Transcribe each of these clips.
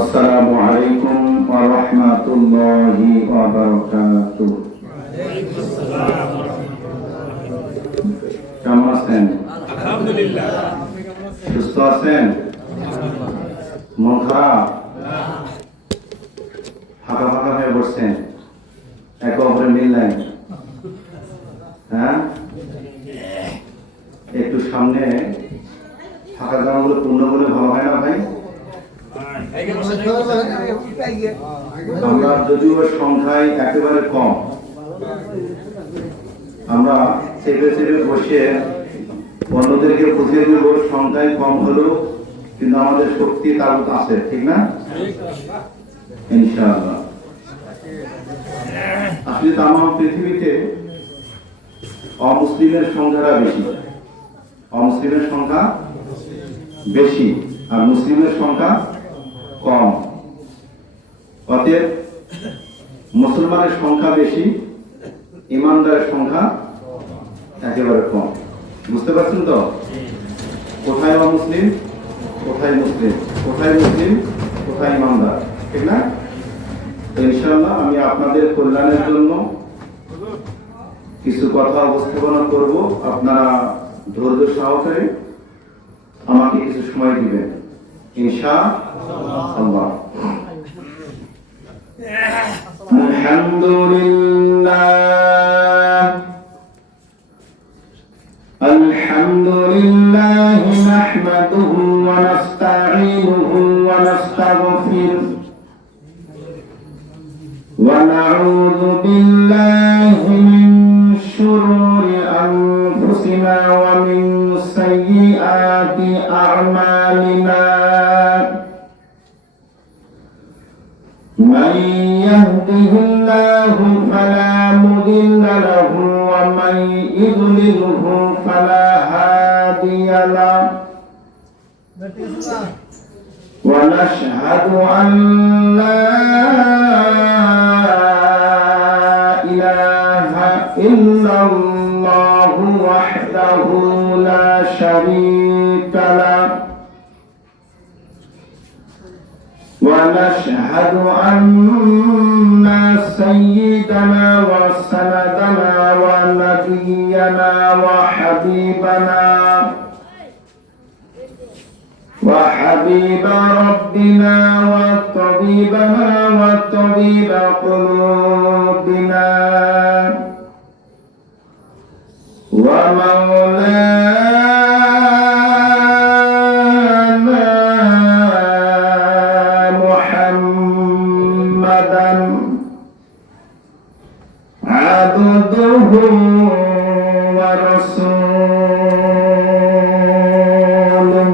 আসসালামু আলাইকুম ওয়া রাহমাতুল্লাহি ওয়া বারাকাতুহু। কেমন আছেন? আলহামদুলিল্লাহ। সুস্থ আছেন? মন খারাপ? ফাঁকা ফাঁকা হয়ে বসছেন, একে অপরে মিল নাই। হ্যাঁ, একটু সামনে ফাঁকা জায়গাগুলো পূর্ণ করে ভালো হয় না ভাই? আমরা যদিও সংখ্যায় একেবারে কম, আমরা চেপে চেপে বসে অন্যদেরকে বুঝিয়ে দেব সংখ্যায় কম হলেও কিন্তু আমাদের শক্তি তার আছে, ঠিক না? ইনশাআল্লাহ। আসলে তাম পৃথিবীতে অমুসলিমের সংখ্যাটা বেশি, অমুসলিমের সংখ্যা বেশি আর মুসলিমের সংখ্যা কম। অতএব মুসলমানের সংখ্যা বেশি, ইমানদারের সংখ্যা একেবারে কম। বুঝতে পারছেন তো? কোথায় অমুসলিম, কোথায় মুসলিম, কোথায় মুসলিম, কোথায় ইমানদার, ঠিক না? ইনশাআল্লাহ আমি আপনাদের কল্যাণের জন্য কিছু কথা উপস্থাপনা করব। আপনারা ধৈর্য সহকারে আমাকে কিছু সময় দিবেন ইনশাআল্লাহ। আলহামদুলিল্লাহ আলহামদুলিল্লাহ নাহমাদুহু ওয়া নাস্তাঈনুহু ওয়া নাস্তাগফিরুহ ওয়া নাউযু বিল্লাহি মিন শুরুরি আনফুসিনা ওয়া মিন সাইয়্যিআতি আ'মালিনা। من يهده الله فلا مضل له ومن يضلله فلا هادي له ونشهد أن لا إله إلا الله وحده لا شريك له ونشهد أن سيدنا وسندنا ونبينا وحبيب ربنا وطبيبنا وطبيب قلوبنا ومولانا محمدا عبده ورسوله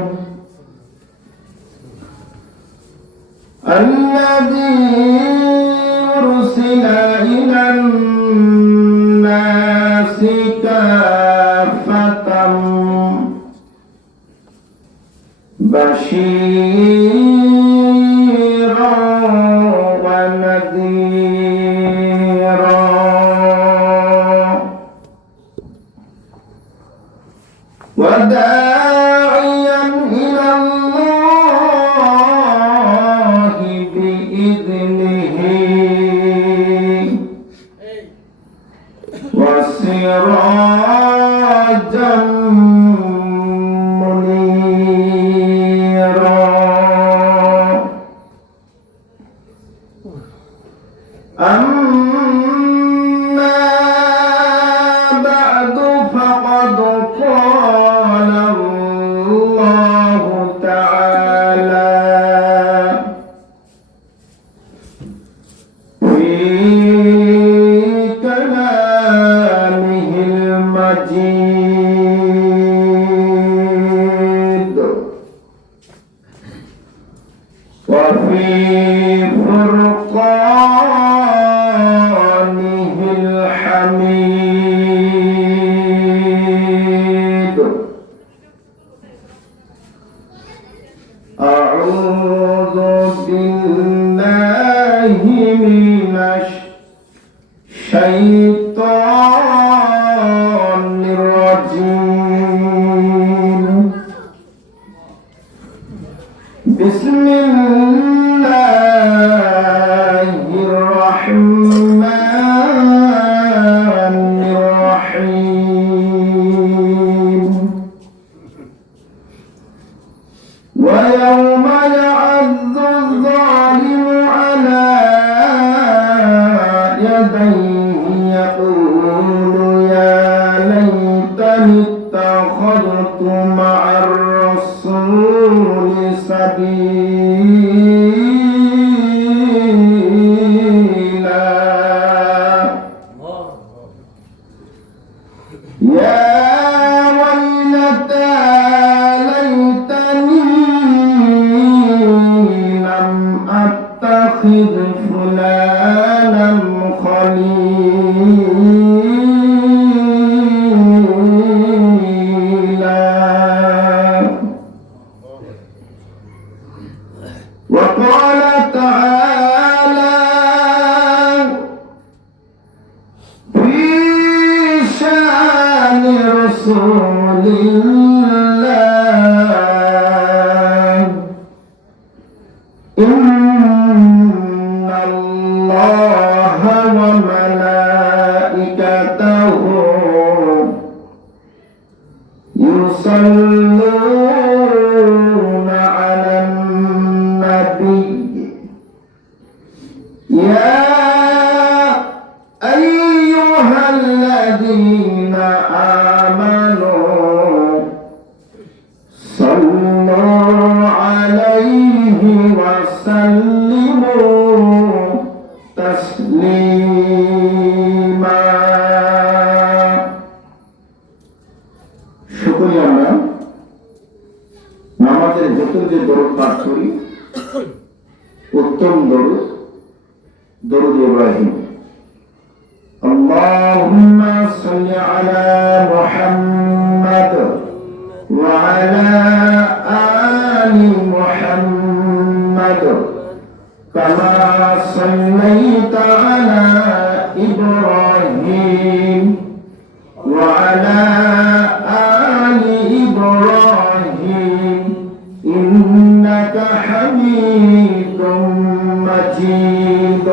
الذي أرسل إلى الناس كافة بشيرا ونذيرا وداعيا إلى الله بإذنه وسراجا منيرا. أما بعد فقد قال الله تعالى في كلامه المجيد وفي فرقانه الحميد. أعوذ بالله من الشيطان الرجيم. بسم الله أتخذ فلانا خليلا وقال تعالى في شأن رسول الله إن الله وملائكته يصلون على النبي يا أيها الذين آمنوا صلوا عليه وسلموا تسليما শুকরিয়া আমরা নামাজের ভেতর যে দরুদ পাঠ করি উত্তম দরুদ দরুদ ইব্রাহিম اللهم صل على محمد وعلى آل محمد كما صليت على إبراهيم وعلى آل إبراهيم إنك حميد مجيد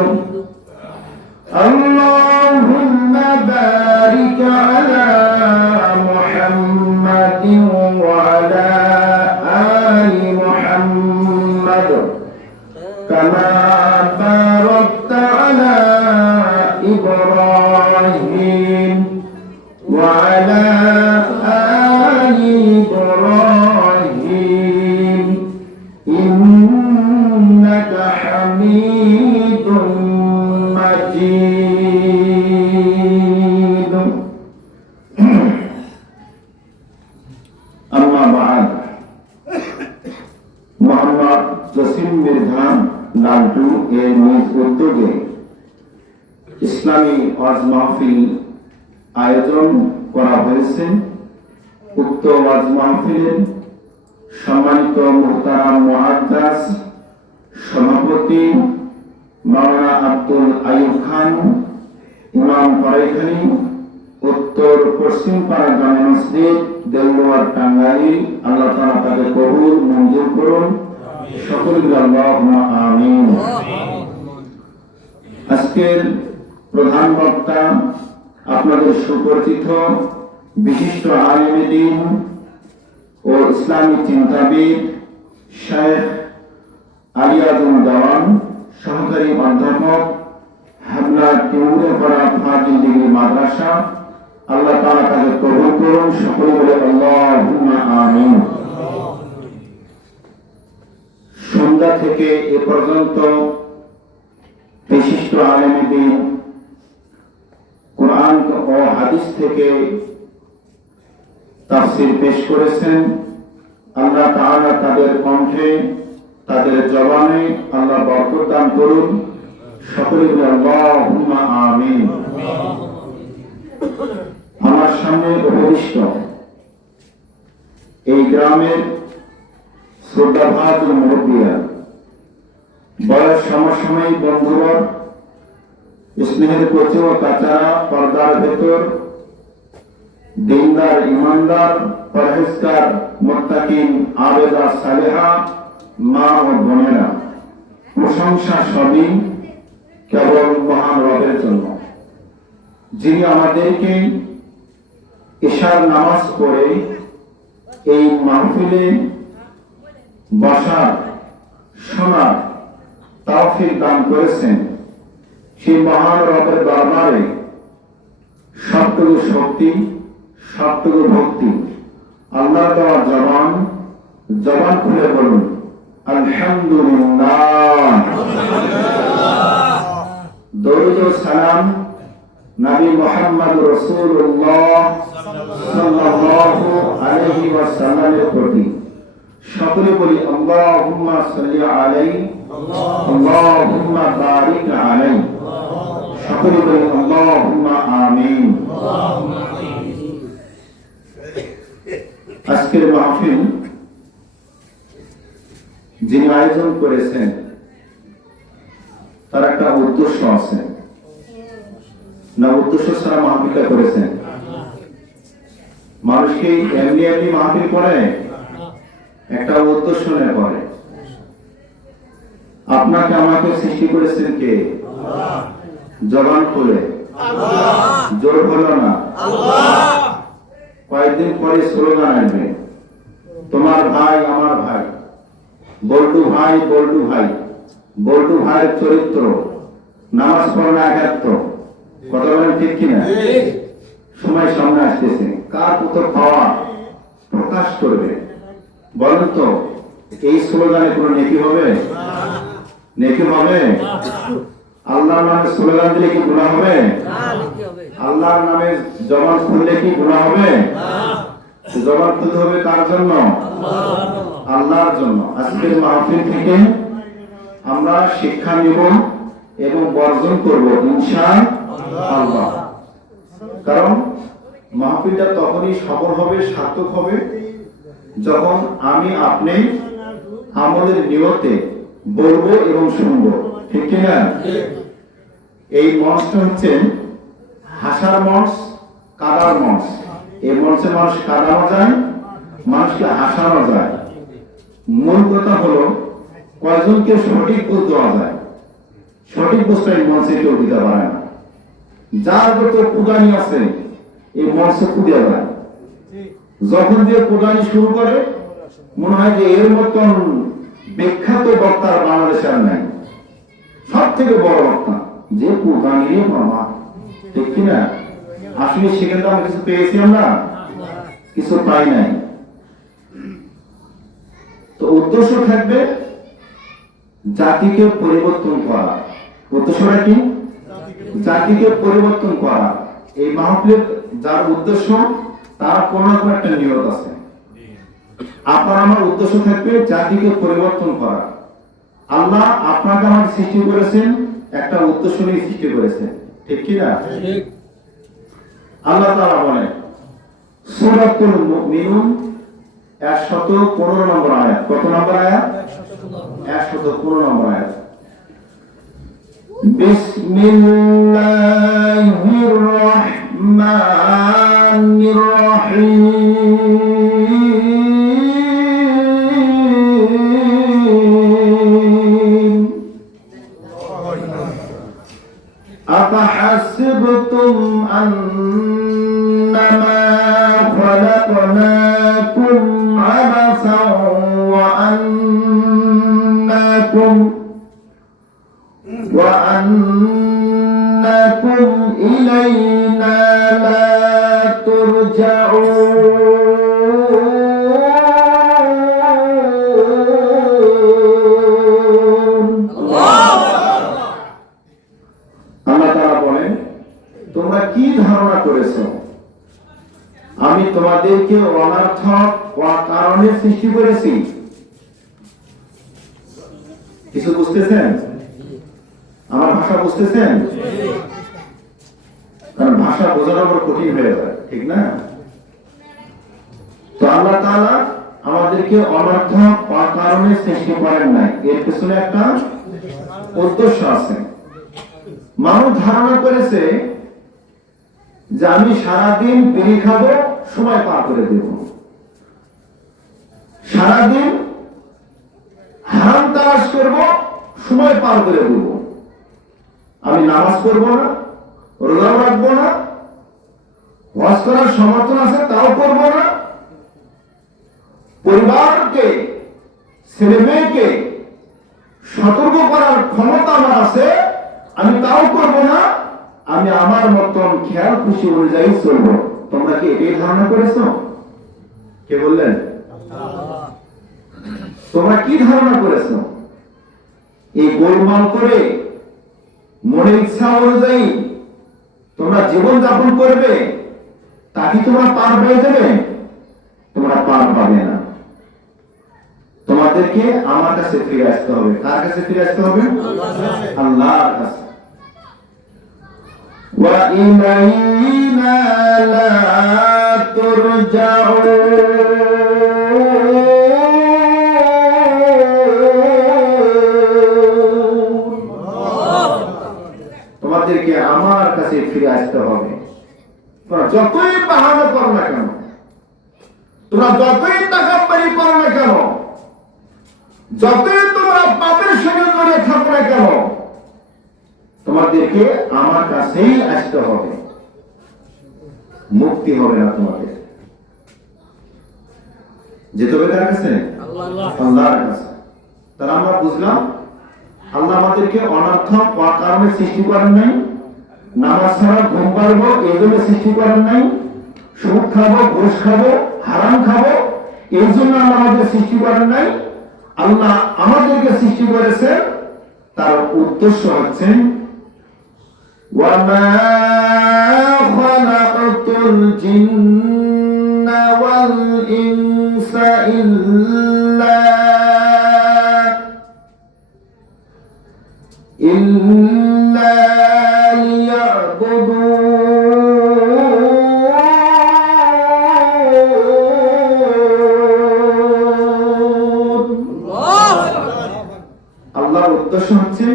اللهم بارك على محمد وعلى آل محمد كما باركت على إبراهيم وعلى آل إبراهيم إنك حميد مجيد أما بعد মোহাম্মদ জসিম মির্জা লালটু এর নিজ উদ্যোগে ইসলামী ওয়াজ মাহফিল আয়োজন করা হয়েছে। উক্ত ওয়াজ মাহফিলের সম্মানিত মুহতারাম মুআজ্জাজ সভাপতি মাওলানা আব্দুল আইয়ুব খান ইমাম পরাইখালী উত্তর পশ্চিম পাড়া জামে মসজিদ দেওয়ার টাঙ্গাইল আল্লাহ তাআলা তাকে কবুল মঞ্জুর করুন সকলে বলি আল্লাহুম্মা আমিন। আজকের প্রধান বক্তা আপনাদের সুপরিচিত বিশিষ্ট আলেমে দ্বীন ও ইসলামী চিন্তাবিদ শেখ আলী আজম দেওয়ান সহকারী অধ্যাপক হাবলা তিমুরেপাড়া ফাজিল ডিগ্রি মাদ্রাসা আল্লাহ তাআলা তাকে কবুল করুন সকলে বলে আল্লাহুম্মা আমিন। সন্ধ্যা থেকে এ পর্যন্ত বিশিষ্ট আলেমে দ্বীন কোরআন ও হাদিস থেকে তাফসীর পেশ করেছেন। আল্লাহ তাআলা তাদের কণ্ঠে তাদের জবানে আল্লাহ বরকত দান করুন সকলে বলে আল্লাহুম্মা আমিন। আমার সামনে উপবিষ্ট এই গ্রামের শ্রদ্ধাভাজন মুরব্বিয়া বয়স সমসাময়িক বন্ধুবর স্নেহের কচি ও কাচারা পর্দার ভেতর দিনদার ইমানদার পরহেজগার মুত্তাকিন আবেদা সালেহা মা ও বোনেরা, প্রশংসা সবই কেবল মহান রবের জন্য, যিনি আমাদেরকে ইশার নামাজ পড়ে এই মাহফিলে বসার শোনার তৌফিক দান করেছেন। সেই মহান রবের দরবারে সবটুকু শক্তি সবটুকু ভক্তি আল্লাহ দেওয়া জবান খুলে বলুন আলহামদুলিল্লাহ। দরুদ ও সালাম নবী মুহাম্মদ রাসূলুল্লাহ সাল্লাল্লাহু আলাইহি ওয়াসাল্লামের প্রতি। সকলে বলি আল্লাহুম্মা সাল্লি আলাইহি সকলে বলি আল্লাহুম্মা আমিন। আজকের মাহফিল যিনি আয়োজন করেছেন তার একটা উদ্দেশ্য আছে না? উদ্দেশ্য ছাড়া মাহফিলটা করেছেন? মানুষকে এমনি এমনি মাহফিল করে, একটা উদ্দেশ্য নিয়ে করে। আপনাকে আমাকে সৃষ্টি করেছেন কে? জবান খুলে জোর হলো না। কয়েকদিন পরে স্লোগান আসবে, তোমার ভাই আমার ভাই, বল্টু ভাই বল্টু ভাই, বল্টু ভাইয়ের চরিত্র, নামাজ পড়ে না একাত্ম। কথা বলেন ঠিক কিনা? সময় সামনে আসতেছে, কার পুত্র পাওয়া প্রকাশ করবে বলেন তো? এই স্লোগানে কোনো নেকি হবে? নেকি হবে? আল্লাহর নামে স্লোগান দিলে কি গুনাহ হবে? আল্লাহর নামে জবান খুললে কি গুনাহ হবে? জবান খুলতে হবে কার জন্য? আল্লাহর জন্য। আজকের মাহফিল থেকে আমরা শিক্ষা নিব এবং বর্জন করব ইনশাআল্লাহ। কারণ মাহফিলটা তখনই সফল হবে, সার্থক হবে যখন আমি আপনি আমলের নিয়তে বলবো এবং শুনবো, ঠিক কিনা? এই মঞ্চটা হচ্ছে হাসার মঞ্চ, কাদার মঞ্চ। এই মঞ্চে মানুষ কাদানো যায়, মানুষকে হাসানো যায়। মূল কথা হলো কয়জনকে সঠিক বুঝ দেওয়া যায়। সঠিক বুঝটা এই মঞ্চে কেউ দিতে পারে না। যার যত কুদানি আছে এই মঞ্চে কুদে যায়। যখন দিয়ে কুদানি শুরু করে মনে হয় যে এর মতন বিখ্যাত বক্তার বাংলাদেশে আর নাই, সব থেকে বড় বক্তা যে কুদানি রে মামা, ঠিক কিনা? আসলে সেখানে তো আমরা কিছু পেয়েছি, আমরা কিছু পাই নাই। তো উদ্দেশ্য থাকবে জাতিকে পরিবর্তন করা। উদ্দেশ্যটা কি? জাতিকে পরিবর্তন করা। এই মাহফিলের যার উদ্দেশ্য তার কোনো না কোনো একটা নিয়ত আছে। আপনার আমার উদ্দেশ্য থাকবে জাতিকে পরিবর্তন করা। আল্লাহ আপনাকে আমাকে সৃষ্টি করেছেন একটা উদ্দেশ্য নিয়ে সৃষ্টি করেছেন, ঠিক কিনা? আল্লাহ তাআলা বলেন সূরাতুল মুমিনুন 115 নম্বর আয়াত। কত নম্বর আয়াত? 115 নম্বর আয়াত। বিসমিল্লাহির রহমানির রহিম। আফাহাসিবতুম আন্নামা খলাকনাকুম আবাসান ওয়া আন্নাকুম ইলাইনা লা তুরজাউন। আল্লাহ তাআলা বলেন তোমরা কি ধারণা করেছো আমি তোমাদেরকে অনর্থক কারণে সৃষ্টি করেছি? কিছু বুঝতেছেন? আমার ভাষা বুঝতেছেন? কারণ ভাষা বোঝানো বড় কঠিন হয়ে যায়, ঠিক না? তো আল্লাহ তাআলা আমাদেরকে অনর্থক কারণে সৃষ্টি করেন নাই, এর পেছনে একটা উদ্দেশ্য আছে। মানুষ ধারণা করেছে যে আমি সারাদিন বিড়ি খাবো, সময় পার করে দেব, সারাদিন হারাম তালাশ করব, সময় পার করে দেব। আমি নামাজ পড়বো না, রোজাও রাখবো না, হজ করার সমর্থন আছে তাও করবো না, পরিবারকে ছেলে মেয়েকে সতর্ক করার ক্ষমতা আমার আছে, আমি তাও করবো না, আমি আমার মতন খেয়াল খুশি অনুযায়ী চলবো। তোমরা কি এটাই ধারণা করেছো? কে বললেন? তোমরা কি ধারণা করেছো? এই গোলমাল করে মনের ইচ্ছা অনুযায়ী তোমরা জীবন যাপন করবে, তা কি তোমরা পার পেয়ে দেবে? তোমরা পার পাবে না। তোমাদেরকে আমার কাছে ফিরে আসতে হবে। কার কাছে ফিরে আসতে হবে? আল্লাহর কাছে। وإلينا لا ترجعون তোমাদেরকে আমার কাছে ফিরে আসতে হবে। তোমরা যতই বাহানা করো না কেন, তোমরা যতই তাকাব্বুরি করো না কেন, যতই তোমরা পাপের সঙ্গে জড়িয়ে থাকো না কেন, তোমাদেরকে আমার কাছেই আসতে হবে। মুক্তি হবে না তোমাদের। যেতে হবে কার কাছে? আল্লাহর কাছে। তাহলে আমরা বুঝলাম আল্লাহ আমাদেরকে অনর্থক অকারণে সৃষ্টি করেন নাই, নামাজ ছাড়া ঘুম পারবো এই জন্য সৃষ্টি করেন নাই, সুদ খাবো, ঘুষ খাবো, হারাম খাবো এই জন্য আল্লাহ আমাদের সৃষ্টি করেন নাই। আল্লাহ আমাদেরকে সৃষ্টি করেছে, তার উদ্দেশ্য হচ্ছে وَمَا خَلَقْتُ الْجِنَّ وَالْإِنسَ إِلَّا لِيَعْبُدُونِ আল্লাহর উদ্দেশ্য হচ্ছে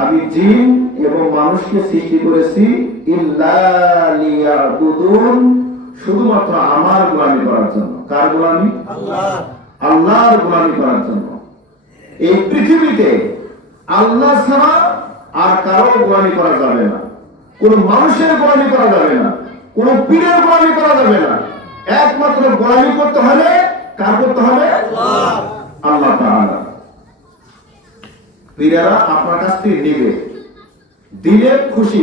আমি জিন এবং মানুষকে সৃষ্টি করেছি ইল্লা লিয়াবুদুন, শুধুমাত্র আমার গোলামি করার জন্য। কার গোলামি? আল্লাহর গোলামি করার জন্য। এই পৃথিবীতে আল্লাহ ছাড়া আর কারো গোলামি করা যাবে না, কোন মানুষের গোলামি করা যাবে না, কোন পীরের গোলামি করা যাবে না। একমাত্র গোলামি করতে হলে কার করতে হবে? আল্লাহ তাআলা। পীরেরা আপনার কাছ থেকে নিবে, দিলে খুশি,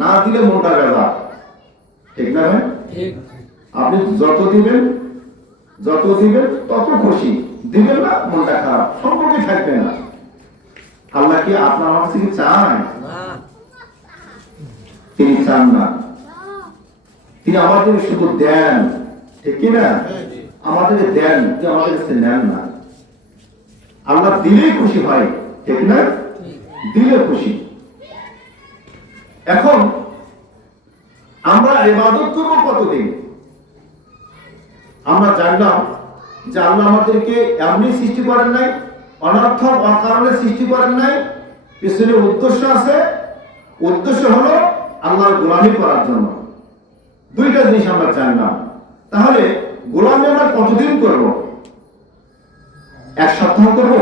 না দিলে মনটা বেজা। ঠিক না ভাই? আপনি যত দিবেন তত খুশি, দিবেন না মনটা খারাপ, সম্পর্কে থাকবে না। আল্লাহ কি আপনার আমার থেকে চান? তিনি চান না। তিনি আমাদের শুধু দেন, ঠিক কিনা? আমাদের দেন, যে আমাদের কাছে নেন না। আল্লাহ দিলেই খুশি হয়, ঠিক না? দিলে খুশি। এখন আমরা ইবাদত করব কতদিন? আমরা জানলাম যে আল্লাহ আমাদেরকে এমনি সৃষ্টি করেন নাই, অনর্থক অকারণে সৃষ্টি করেন নাই, পিছনে উদ্দেশ্য আছে। উদ্দেশ্য হলো আল্লাহর গোলামি করার জন্য। দুইটা জিনিস আমরা জানলাম। তাহলে গোলামি আমরা কতদিন করব? এক সপ্তাহ করব?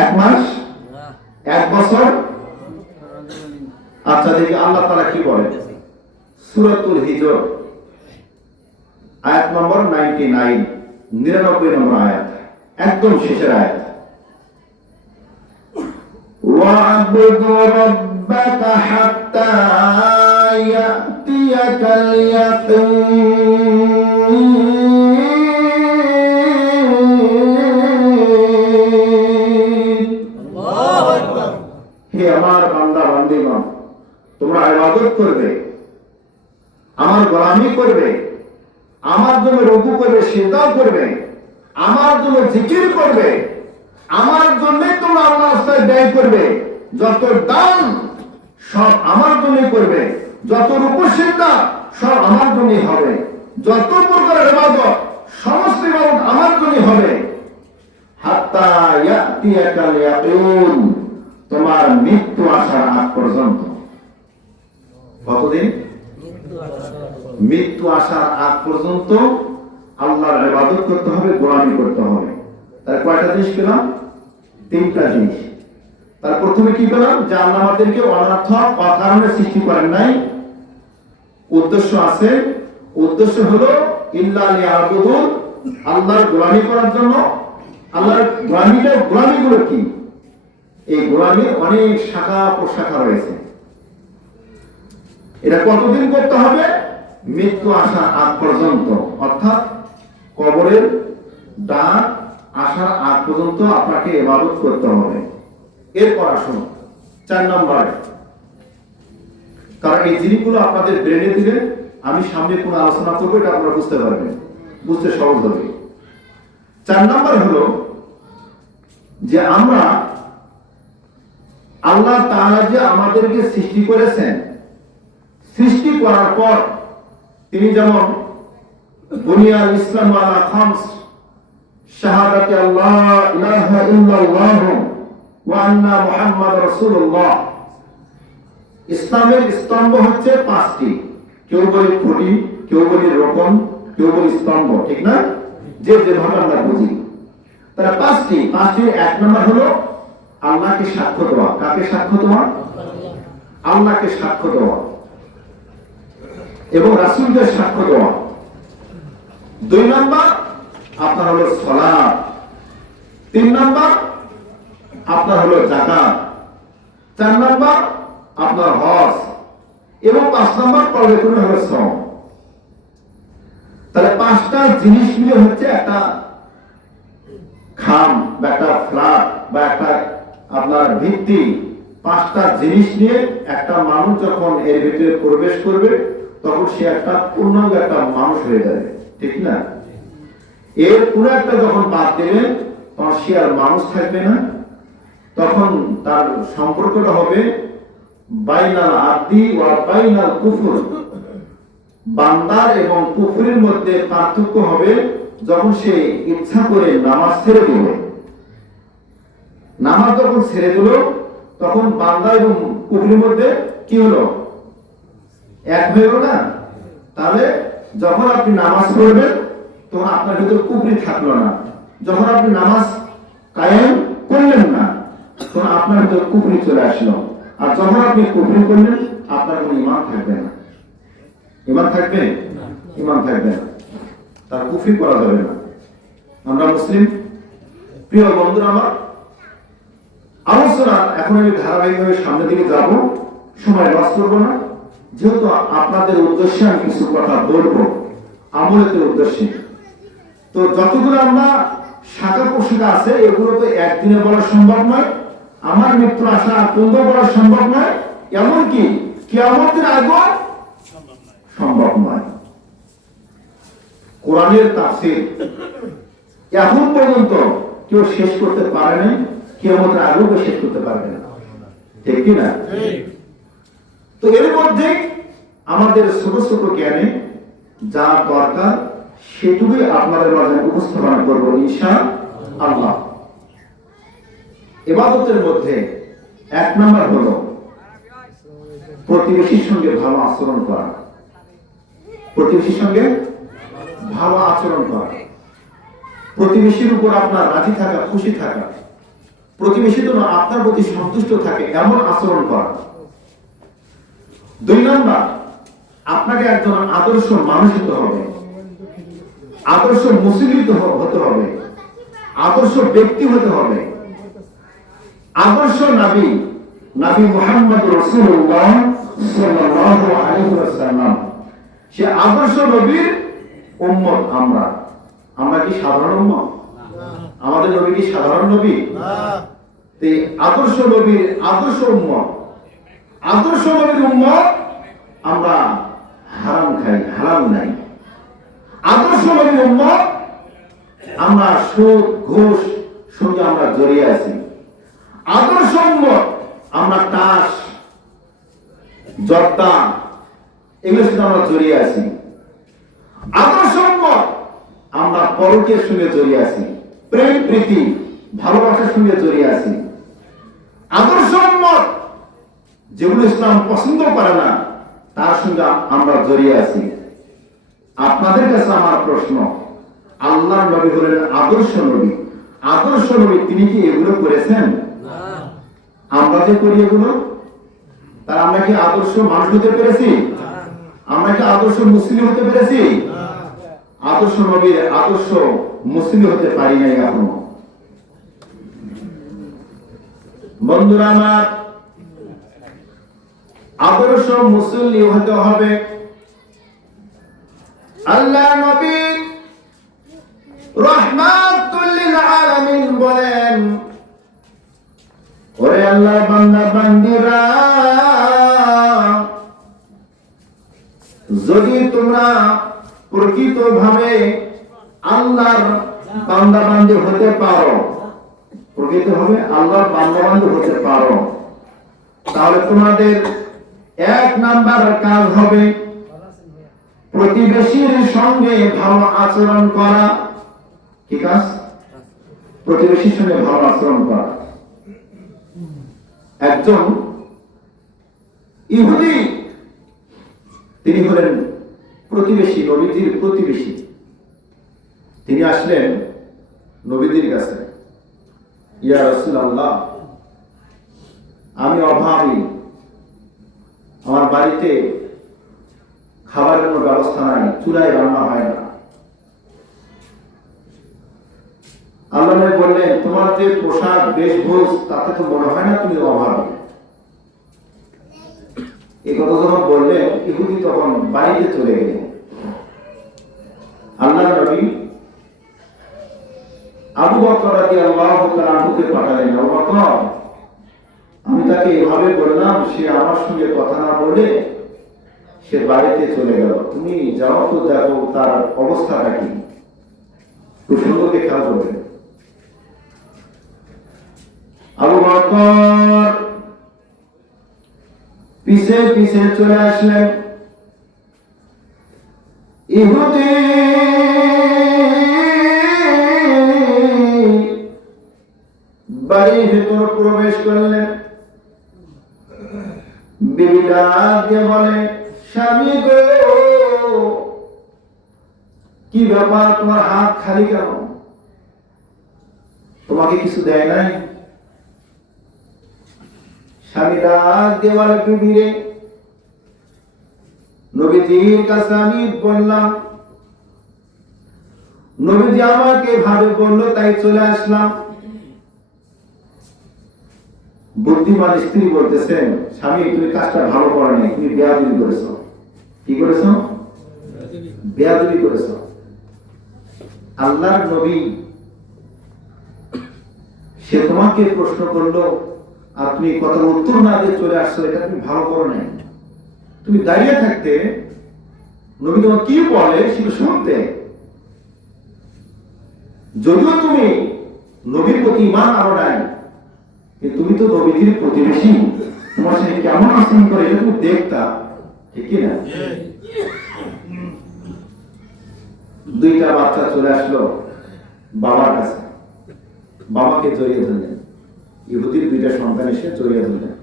এক মাস? এক বছর? আচ্ছা দেখি আল্লাহ তাআলা কি বলেন। সূরাতুল হিজর আয়াত নম্বর 99, 99 নম্বর আয়াত, একদম শেষের আয়াত। ওয়া'বুদ রাব্বাকা হাত্তা ইয়াতিয়াকাল ইয়াকিন। হে আমার বান্দা বান্দীগণ, তোমরা ইবাদত করবে, আমার গোলামি করবে, আমার জন্য রুকু করবে, সিজদা করবে, আমার জন্য জিকির করবে, আমার জন্য তোমরা আল্লাহর রাস্তায় ব্যয় করবে। যত দান সব আমার জন্যই করবে, যত রুকু সিজদা সব আমার জন্যই হবে, যত প্রকারের ইবাদত সমস্ত ইবাদত আমার জন্যই হবে। হাত্তা ইয়াতিয়াকাল ইয়াকিন, তোমার মৃত্যু আসার আগ পর্যন্ত। কতদিন? মৃত্যু আসার আগ পর্যন্ত আল্লাহর ইবাদত করতে হবে, গোলামি করতে হবে। তার কয়টা জিনিস পেলাম? তিনটা জিনিস। তার প্রথমে কি পেলাম? যে আল্লাহ আমাদেরকে অনর্থক অকারণে সৃষ্টি করেন নাই, উদ্দেশ্য আছে। উদ্দেশ্য হলো ইল্লা লিয়াবুদুন, আল্লাহর গোলামি করার জন্য। আল্লাহর গোলামিগুলো কি? এই গোলামির অনেক শাখা প্রশাখা রয়েছে। এটা কতদিন করতে হবে? মৃত্যু আসার আগ পর্যন্ত, অর্থাৎ কবরের ডাক আসার আগ পর্যন্ত আপনাকে ইবাদত করতে হবে। এরপর আসুন 4 নম্বরে, কারণ এই জিনিসগুলো আপনাদের ব্রেনে দিলে আমি সামনে কোনো আলোচনা করবো, এটা আপনারা বুঝতে পারবেন, বুঝতে সহজ হবে। 4 নম্বর হলো যে আমরা আল্লাহ তাআলা যে আমাদেরকে সৃষ্টি করেছেন, সৃষ্টি করার পর তিনি যেমন বুনিয়াল ইসলাম আলা খামস শাহাদাতি আল্লাহ ইলাহা ইল্লাল্লাহ ওয়া আন্না মুহাম্মাদ রাসূলুল্লাহ, ইসলামের স্তম্ভ হচ্ছে পাঁচটি। কেউ বলে খুঁটি, কেউ বলে রোকন, কেউ বলে স্তম্ভ, ঠিক না? যে যেভাবে আমরা বুঝি তারা পাঁচটি। এক নম্বর হলো আল্লাহকে সাক্ষ্য দেওয়া। কাকে সাক্ষ্য দেওয়া? আল্লাহকে সাক্ষ্য দেওয়া এবং রাসূলকে সাক্ষ্য দেওয়া। 2 নম্বর আপনার হলো সালাত। 3 নম্বর আপনার হলো যাকাত। 4 নম্বর আপনার হজ এবং 5 নম্বর পবিত্র হলো শ্রম। তাহলে 5টা জিনিস মিলে হচ্ছে একটা খাম বা একটা ফ্ল্যাট বা একটা আপনার ভিত্তি। 5টা জিনিস নিয়ে একটা মানুষ যখন এর ভিতরে প্রবেশ করবে তখন সে একটা পূর্ণাঙ্গ একটা মানুষ হয়ে যাবে, ঠিক না? এর পুরো একটা যখন বাদ দেবেন তখন সে আর মানুষ থাকবে না। তখন তার সম্পর্কটা হবে বাইনাল আব্দি ওয়া বাইনাল কুফর, বান্দার এবং কুফরের মধ্যে পার্থক্য হবে যখন সে ইচ্ছা করে নামাজ ছেড়ে দিল। নামাজ যখন ছেড়ে দিল তখন বান্দা এবং কুফরের মধ্যে কি হলো? এক হয়ে গেল না? তাহলে যখন আপনি নামাজ পড়বেন তখন আপনার ভিতরে কুফরি থাকলো না। যখন আপনি নামাজ কায়েম করলেন না তখন আপনার ভিতরে কুফরি চলে আসলো। আর যখন আপনি কুফরি করলেন আপনার কোনো ঈমান থাকবে না। ঈমান থাকবে? ঈমান থাকবে না, তার কুফরি করা যাবে না। আমরা মুসলিম। প্রিয় বন্ধুরা আমার, আলোচনা এখন আমি ধারাবাহিকভাবে সামনের দিকে যাব, সময় লস করবো না। যেহেতু আপনাদের উদ্দেশ্যে আমি কিছু কথা বলবো, আমলের উদ্দেশ্যে, তো যতগুলো আমরা শাখা প্রশাখা আছে এগুলো তো একদিনে বলা সম্ভব নয়। আমার মৃত্যু আসা পূর্ণ বলা সম্ভব নয়, এমনকি কিয়ামতের আগেও সম্ভব নয়। কোরআনের তাফসীর এখন পর্যন্ত কেউ শেষ করতে পারে নাই, কিয়ামতের আগেও কেউ শেষ করতে পারবে না, ঠিক কি না? তো এর মধ্যে আমাদের ছোট ছোট জ্ঞানে যা দরকার সেটুকুই আপনাদের মাঝে উপস্থাপন করবো ইনশাআল্লাহ। ইবাদতের মধ্যে 1 নম্বর হলো প্রতিবেশীর সঙ্গে ভালো আচরণ করা। প্রতিবেশীর সঙ্গে ভালো আচরণ করা, প্রতিবেশীর উপর আপনার রাজি থাকা, খুশি থাকা, প্রতিবেশী যেন আপনার প্রতি সন্তুষ্ট থাকে এমন আচরণ করা। 2 নম্বর আপনাকে একজন আদর্শ মানুষ হতে হবে, আদর্শ মুসলিম হতে হবে, আদর্শ ব্যক্তি হতে হবে, আদর্শ নবী মুহাম্মদ রাসূলুল্লাহ সাল্লাল্লাহু আলাইহি ওয়াসাল্লাম, সে আদর্শ নবীর উম্মত। আমরা কি সাধারণ উম্মত? আমাদের নবী কি সাধারণ নবী না? এই আদর্শ নবীর আদর্শ উম্মত, আদর্শ নবীর উম্মত। আমরা হারাম খাই, হালাল নাই। আদর্শ নবীর উম্মত আমরা সুদ ঘুষ সঙ্গে আমরা জড়িয়ে আছি। আদর্শ উম্মত আমরা তাস জর্দা এগুলোর সাথে আমরা জড়িয়ে আছি। আদর্শ উম্মত আমরা পরকীয়ার সঙ্গে জড়িয়ে আছি, প্রেম প্রীতি ভালোবাসার সঙ্গে জড়িয়ে আছি। আদর্শ উম্মত যেগুলো ইসলাম পছন্দ করে না তার সঙ্গে আমরা জড়িয়ে আছি। আপনাদের কাছে আমার প্রশ্ন, আল্লাহর নবী হলেন আদর্শ নবী। আদর্শ নবী তিনি কি এগুলো করেছেন? আমরা যে করি এগুলো, তার আমরা কি আদর্শ মানুষ হতে পেরেছি? আমরা কি আদর্শ মুসলিম হতে পেরেছি? আদর্শ নবীর আদর্শ মুসলিম হতে পারি নাই এখনো। বন্ধুরা আমার, আদর্শ মুসলিম হতে হবে। আল্লাহ নবী রাহমাতুল লিল আলামিন বলেন, ওরে আল্লাহর বান্দা বান্দীরা, যদি তোমরা প্রকৃতভাবে আল্লাহর বান্দা বান্দী হতে পারো, প্রকৃতভাবে আল্লাহর বান্দা বান্দী হতে পারো, তাহলে তোমাদের 1 নাম্বার কাজ হবে প্রতিবেশীর সঙ্গে ভালো আচরণ করা। কি কাজ? প্রতিবেশীর সঙ্গে ভালো আচরণ করা। একজন ইহুদি, তিনি হলেন প্রতিবেশী, নবীজির প্রতিবেশী। তিনি আসলেন নবীজির কাছে, ইয়া রাসূলুল্লাহ, আমি অভাবী, আমার বাড়িতে খাবারের কোনো ব্যবস্থা নাই, চুলায় রান্না হয় না। আল্লাহ নবী বললেন, তোমার যে পোশাক বেশভূষ তাতে তো মনে হয় না তুমি অভাবী। এই কথা যখন বললেন, ইহুদি তখন বাড়িতে চলে গেলেন। আল্লাহ নবী আবু বকর রাদিয়াল্লাহু তাআলা আনহুকে পাঠালেন। আবু বকর, আমি তাকে এভাবে বললাম, সে আমার সঙ্গে কথা না বলে সে বাড়িতে চলে গেল, তুমি যাও তো দেখো তার অবস্থাটা কি, প্রসঙ্গকে খেয়াল করবে। আবু বকর পিছে পিছে চলে আসলেন। ইহুদি বাড়ির ভেতর প্রবেশ করলেন। বিবি ডাক দিয়ে বলে, স্বামী গো, কি ব্যাপার, তোমার হাত খালি কেন? তোমাকে কিছু দেয় নাই? স্বামী ডাক দিয়ে বলে, বিবি রে, নবীজির কাছে আমি বললাম, নবীজি আমাকে ভাবে বললো, তাই চলে আসলাম। বুদ্ধিমান স্ত্রী বলতেছেন, স্বামী তুমি কাজটা ভালো করো নাই, তুমি বেয়াদবি করেছো। কি করেছো? বেয়াদবি করেছো। আল্লাহর নবী, সে তোমাকে প্রশ্ন করলো আর তুমি কত উত্তর না দিয়ে চলে আসছো, এটা তুমি ভালো করো নাই। তুমি দাঁড়িয়ে থাকতে নবী তোমার কি বলে সেটা শুনতে। যদিও তুমি নবীর প্রতি ঈমান আরো নাই, তুমি তো নবীজির প্রতিবেশী, তোমার সাথে কেমন আচরণ করে এটা তুমি দেখতা, ঠিক কি না? দুইটা বাচ্চা চলে আসলো বাবার কাছে, বাবাকে জড়িয়ে ধরলেন। ইহুদির দুইটা সন্তান এসে জড়িয়ে ধরলেন,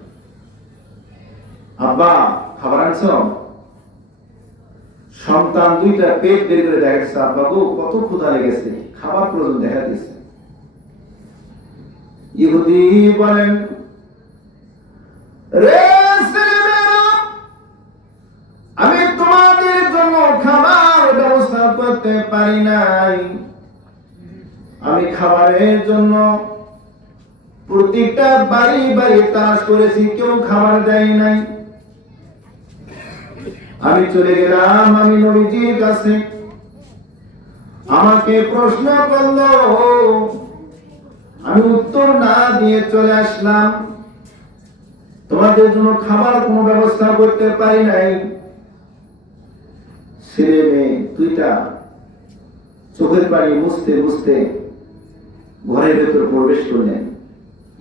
আব্বা খাবার আনছ? সন্তান দুইটা পেট বের করে দেখাচ্ছে, আব্বা গো কত ক্ষুধা লেগেছে, খাবার প্রয়োজন দেখা দিচ্ছে। ইহুদি বলেন, রে ছেলেমেয়েরা, আমি তোমাদের জন্য খাবার ব্যবস্থা করতে পারি নাই। আমি খাবারের জন্য প্রত্যেকটা বাড়ি বাড়ি তালাশ করেছি, কেউ খাবার দেয় নাই। আমি চলে গেলাম আমি নবীজির কাছে, আমাকে প্রশ্ন করলো, আমি উত্তর না দিয়ে চলে আসলাম। তোমাদের জন্য খাবার কোনো ব্যবস্থা করতে পারি নাই। ছেলে মেয়ে দুইটা চোখের পানি মুছতে মুছতে ঘরের ভেতর প্রবেশ করলেন।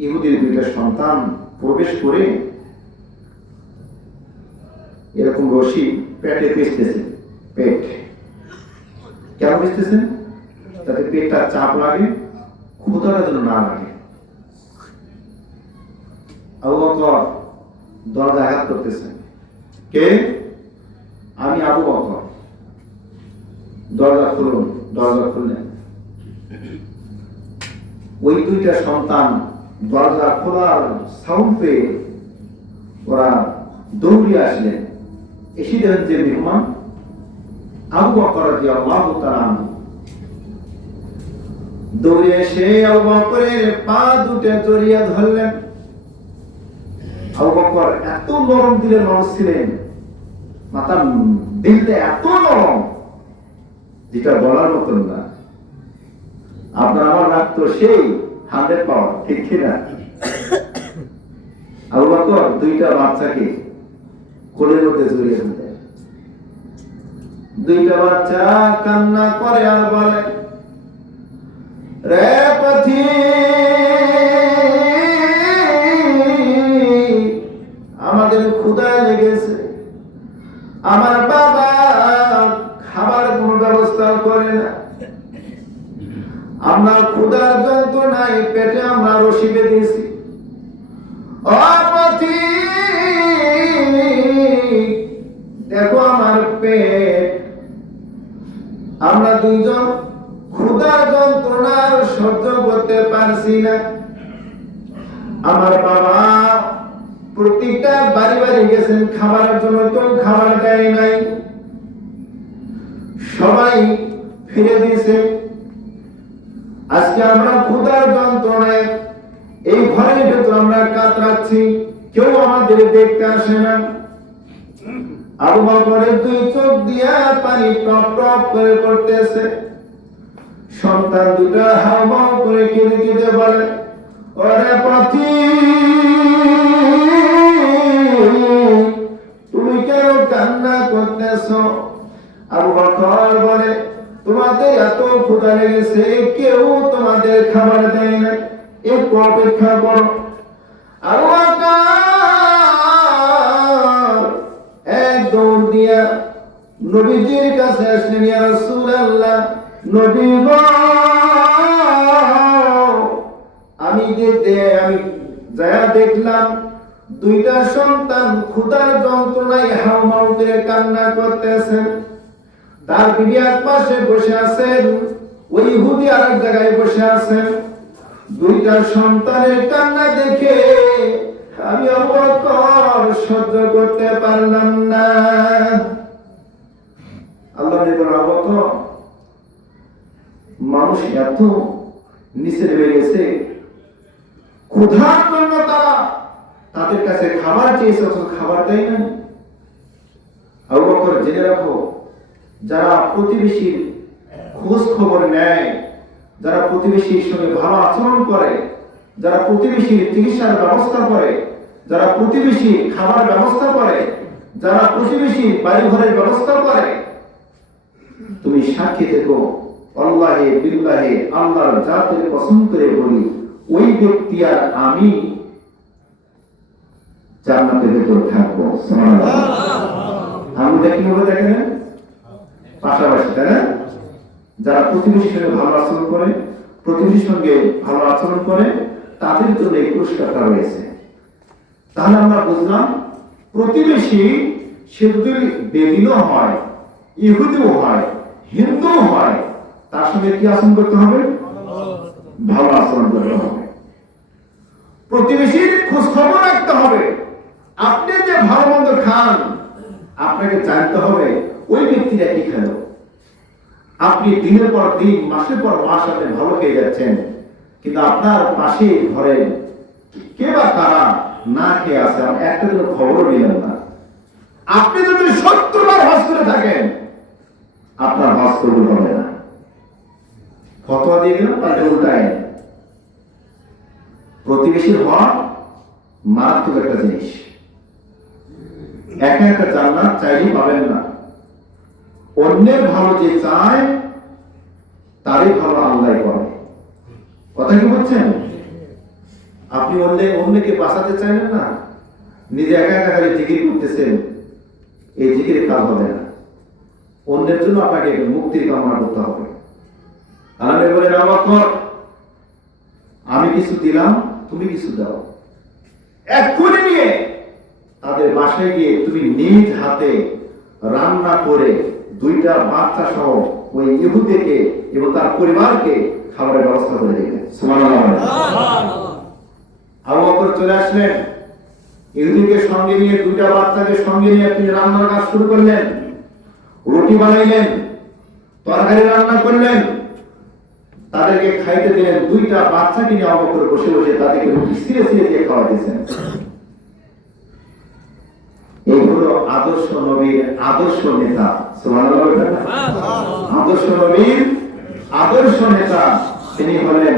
ইহুদির দুইটা সন্তান প্রবেশ করে এরকম রশি পেটে পেঁচতেছে। পেট কেন পেঁচতেছেন? তাতে পেটটা চাপ লাগে, ক্ষুধাটা যেন না লাগে। আবু বকর দরজা আঘাত করতেছেন। কে? আমি আবু বকর। দরজা খুলুন। দরজা খুললেন। ওই দুইটা সন্তান দরজা খোলার সাউন্ড পেয়ে ওরা দৌড়িয়ে আসলেন। এসে দেখেন যে মেহমান আবু বকর রাদিয়াল্লাহু তাআলা আনহু। দৌড়ে এসে আবু বকরের পা দুটো জড়িয়ে ধরলেন। আবু বকর এত নরম দিলের মানুষ ছিলেন, মাথার দিলটা এত নরম যেটা বলার মতন না। আপনার আমার রাগ তো সেই 100 পাওয়ার, ঠিক কিনা? আবু বকর দুইটা বাচ্চাকে কোলের মধ্যে জড়িয়ে ধরলেন। দুইটা বাচ্চা কান্না করে আর বলে, রে পথি দেখো আমার পেট, আমরা দুইজন ক্ষুধার যন্ত্রণার সহ্য করতে পারছি না। আমার বাবা প্রত্যেকটা বাড়ি বাড়ি গেছেন খাবারের জন্য, কেউ খাবার দেয় নাই, সবাই ফিরে দিয়েছে। আজকে আমরা ক্ষুধার যন্ত্রণায় এই ঘরের ভেতর আমরা কাতরাচ্ছি, কেউ আমাদের দেখতে আসে না। আবু বকরের দুই চোখ দিয়া পানি টপ টপ করে পড়তেছে। সন্তান দুটা হাওমাও করে কেঁদে কেঁদে বলে, ওরে পথি, তুমি কেন কান্না করতেছ? আবু বকর বলে, তোমাদের এত ক্ষুধা লেগেছে, কেউ তোমাদের খাবার দেয় না, একটু অপেক্ষা করো। আবু বকর এক দৌড় দিয়া নবীজির কাছে আসলেন, ইয়া রাসূলুল্লাহ, নবী গো, আমি যা দেখলাম দুইটা সন্তান ক্ষুধার যন্ত্রণায় হাউমাউ করে কান্না করতেছেন। তার বিবি এক পাশে বসে আছেন, ওই ইহুদি আরেক জায়গায় বসে আছেন। দুইটা সন্তানের কান্না দেখে আমি আবু বকর সহ্য করতে পারলাম না। আল্লাহ বলেন, আবু বকর, মানুষ এত নিচে নেমে গেছে, ক্ষুধার জন্য তাদের কাছে খাবার চেয়েছে, খাবার দেয় না। আবু বকর, জেনে রাখো, যারা প্রতিবেশীর খোঁজ খবর নেয়, যারা প্রতিবেশীর সঙ্গে ভালো আচরণ করে, যারা প্রতিবেশীর চিকিৎসার ব্যবস্থা করে, যারা প্রতিবেশী খাবার ব্যবস্থা করে, যারা প্রতিবেশী বাড়ি ঘরের ব্যবস্থা করে, তুমি সাক্ষী থেকো, আল্লাহে বিল্লাহে, আল্লাহর জাতের কসম করে বলি, ওই ব্যক্তি আর আমি জান্নাতের ভেতর থাকবো। সুবহানাল্লাহ। আমি কিভাবে দেখেন পাশাপাশি, তাই না? যারা প্রতিবেশীর সঙ্গে ভালো আচরণ করে, প্রতিবেশীর সঙ্গে ভালো আচরণ করে, তাদের জন্য এই পুরস্কারটা রয়েছে। তাহলে আমরা বুঝলাম, প্রতিবেশী সে যদি বেদিনও হয়, ইহুদিও হয়, হিন্দুও হয়, তার সঙ্গে কি আচরণ করতে হবে? ভালো আচরণ করতে হবে। প্রতিবেশীর খোঁজ খবর রাখতে হবে। আপনি যে ভালো মন্দ খান, আপনাকে জানতে হবে ওই ব্যক্তিরা কি খেলো। আপনি দিনের পর দিন, মাসের পর মাস আপনি ভালো খেয়ে যাচ্ছেন, কিন্তু আপনার পাশে ঘরে কে বা কারা না খেয়ে আছে, একটা দিন খবরও নিলেন না। আপনি যদি 70 বার হজ করে থাকেন, আপনার হজ কবুল হবে না। ফতোয়া দিয়ে গেলাম, তাহলে উল্টায়। প্রতিবেশীর হওয়া মারাত্মক একটা জিনিস। একা একা জান্নাত চাইলেই পাবেন না। অন্যের ভালো যে চায়, তারই ভালো আল্লাহ করে। কথা কি বলছেন? আপনি অন্যকে বাঁচাতে চাইলেন না, নিজে একা একা খালি জিকির করতেছেন, এই জিকিরে কাজ হবে না। অন্যের জন্য আপনাকে মুক্তির কামনা করতে হবে। আল্লাহ বলেন, আবু বকর, আমি কিছু দিলাম, তুমি কিছু দাও। এক্ষুনি নিয়ে তাদের বাসায় গিয়ে তুমি নিজ হাতে রান্না করে দুইটা বাচ্চা সহ ওই ইহুদিকে এবং তার পরিবারকে খাবারের ব্যবস্থা করে দিলেন। সুবহানাল্লাহ। আবু বকর চলে আসলেন, ইহুদিকে সঙ্গে নিয়ে, দুইটা বাচ্চাকে সঙ্গে নিয়ে তিনি রান্নার কাজ শুরু করলেন। রুটি বানাইলেন, তরকারি রান্না করলেন, তাদেরকে খাইতে দিলেন। দুইটা বাচ্চাকে নিয়ে আবু বকর বসে বসে তাদেরকে রুটি ছিঁড়ে ছিঁড়ে দিয়ে খাওয়া দিয়েছেন। এই হলো আদর্শ নবীর আদর্শ নেতা। সুবহানাল্লাহ। আদর্শ নবীর আদর্শ নেতা তিনি হলেন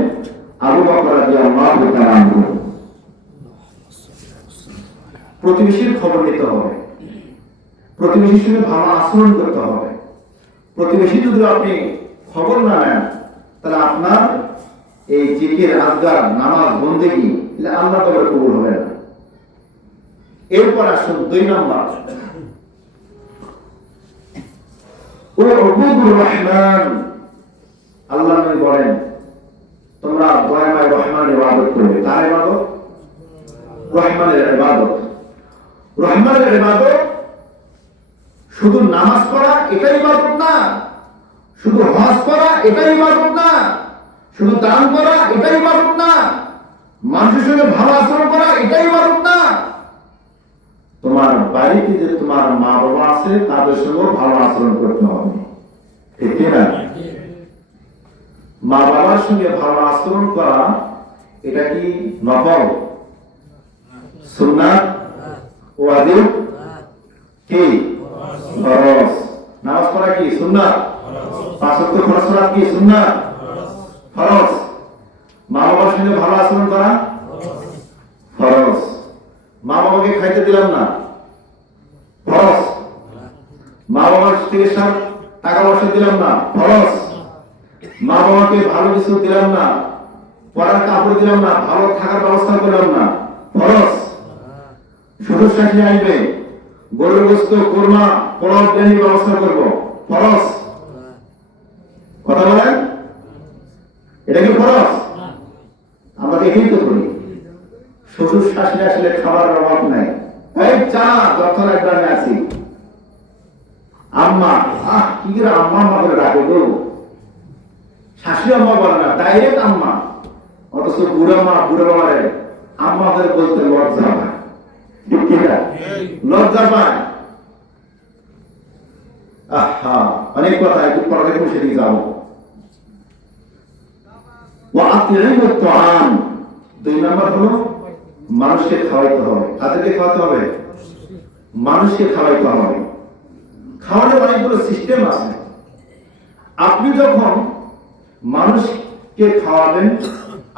আবু বকর রাদিয়াল্লাহু তাআলা আনহু। প্রতিবেশীর খবর নিতে হবে, প্রতিবেশীর সঙ্গে ভালো আচরণ করতে হবে। প্রতিবেশী যদি আপনি খবর না নেন, তাহলে আপনার এই জিকির, আজকার, নামাজ, বন্দেগী আল্লাহ তবে কবুল হবে না। এরপর আসুন 2 নম্বর, রহমান। আল্লাহ নবী বলেন, তোমরা দয়াময় রহমানের ইবাদত করবে। কার ইবাদত? রহমানের ইবাদত। রহমানের ইবাদত শুধু নামাজ পড়া এটাই ইবাদত না, শুধু হজ করা এটাই ইবাদত না, শুধু দান করা এটাই ইবাদত না, মানুষের সঙ্গে ভালো আচরণ করা এটাই ইবাদত না। তোমার বাড়িতে যে তোমার মা বাবা আছে তাদের সঙ্গে ভালো আচরণ করতে হবে, ঠিক না? মা বাবার সঙ্গে ভালো আচরণ করা এটা কি নফল, সুন্নাত, ওয়াজিব, কি ফরজ? নামাজ পড়া কি সুন্নাত? পাঁচ ওয়াক্ত ফরজ সালাত কি সুন্নাত, ফরজ? মা বাবার সঙ্গে ভালো আচরণ করা ফরজ। মা বাবাকে খাইতে দিলাম না, ফরজ। মা বাবার থেকে টাকা পয়সা দিলাম না, ফরজ। মা বাবাকে ভালো কিছু দিলাম না, পড়ার কাপড় দিলাম না, ভালো থাকার ব্যবস্থা করলাম না, ফরজ। শ্বশুর শাশুড়ি আসবে, গরুর গোশত, কোরমা, পোলাও প্লেনের ব্যবস্থা করবো, ফরজ। কথা বলেন, এটা কি ফরজ? আমরা দেখেই তো করি। শ্বশুর শাশুড়ি আসলে খাবারের অভাব নাই, এই চা যখন একবার আসি, আম্মা কি করে আম্মা আম্মা করে ডাকে গো, শাশুড়ি আম্মা বলে না, ডাইরেক্ট আম্মা। অথচ বুড়া মা বুড়া বাবারে আম্মা করে বলতে লজ্জা পায়, ঠিক কিনা? লজ্জা পায়। আহা, অনেক কথা, একটু পড়া থেকে সেদিকে যাবো। দুই নম্বর হলো মানুষকে খাওয়াইতে হবে। তাদেরকে খাওয়াতে হবে, মানুষকে খাওয়াইতে হবে। খাওয়ানোর অনেকগুলো সিস্টেম আছে। আপনি যখন মানুষকে খাওয়াবেন,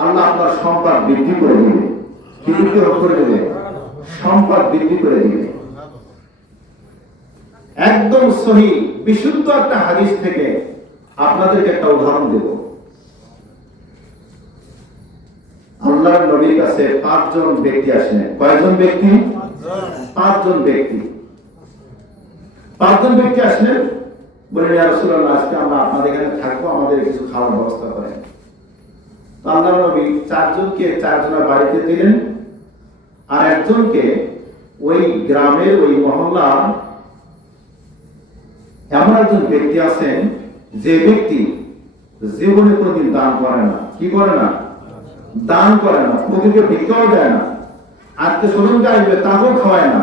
আল্লাহ আপনার সম্পদ বৃদ্ধি করে দিবে। কি বৃদ্ধি করে দিবে? সম্পদ বৃদ্ধি করে দিবে। একদম সহি বিশুদ্ধ একটা হাদিস থেকে আপনাদেরকে একটা উদাহরণ দেব। আল্লাহর নবীর কাছে 5 জন ব্যক্তি আসলেন। কয়জন ব্যক্তি? 5 জন ব্যক্তি। 5 জন ব্যক্তি আসলেন, বললেন ইয়া রাসূলুল্লাহ, আজকে আমরা আপনাদের এখানে থাকবো, আমাদের কিছু খাওয়ার ব্যবস্থা করেন। আল্লাহর নবী 4 জনকে 4 জনের বাড়িতে দিলেন, আর একজনকে ওই গ্রামের ওই মহল্লার এমন একজন ব্যক্তি আছেন যে ব্যক্তি জীবনে কোনদিন দান করে না। কি করে না? দান করে না, প্রতিকে ভিক্ষাও দেয় না, আত্মীয় স্বজনকে আসবে তাকেও খাওয়ায় না।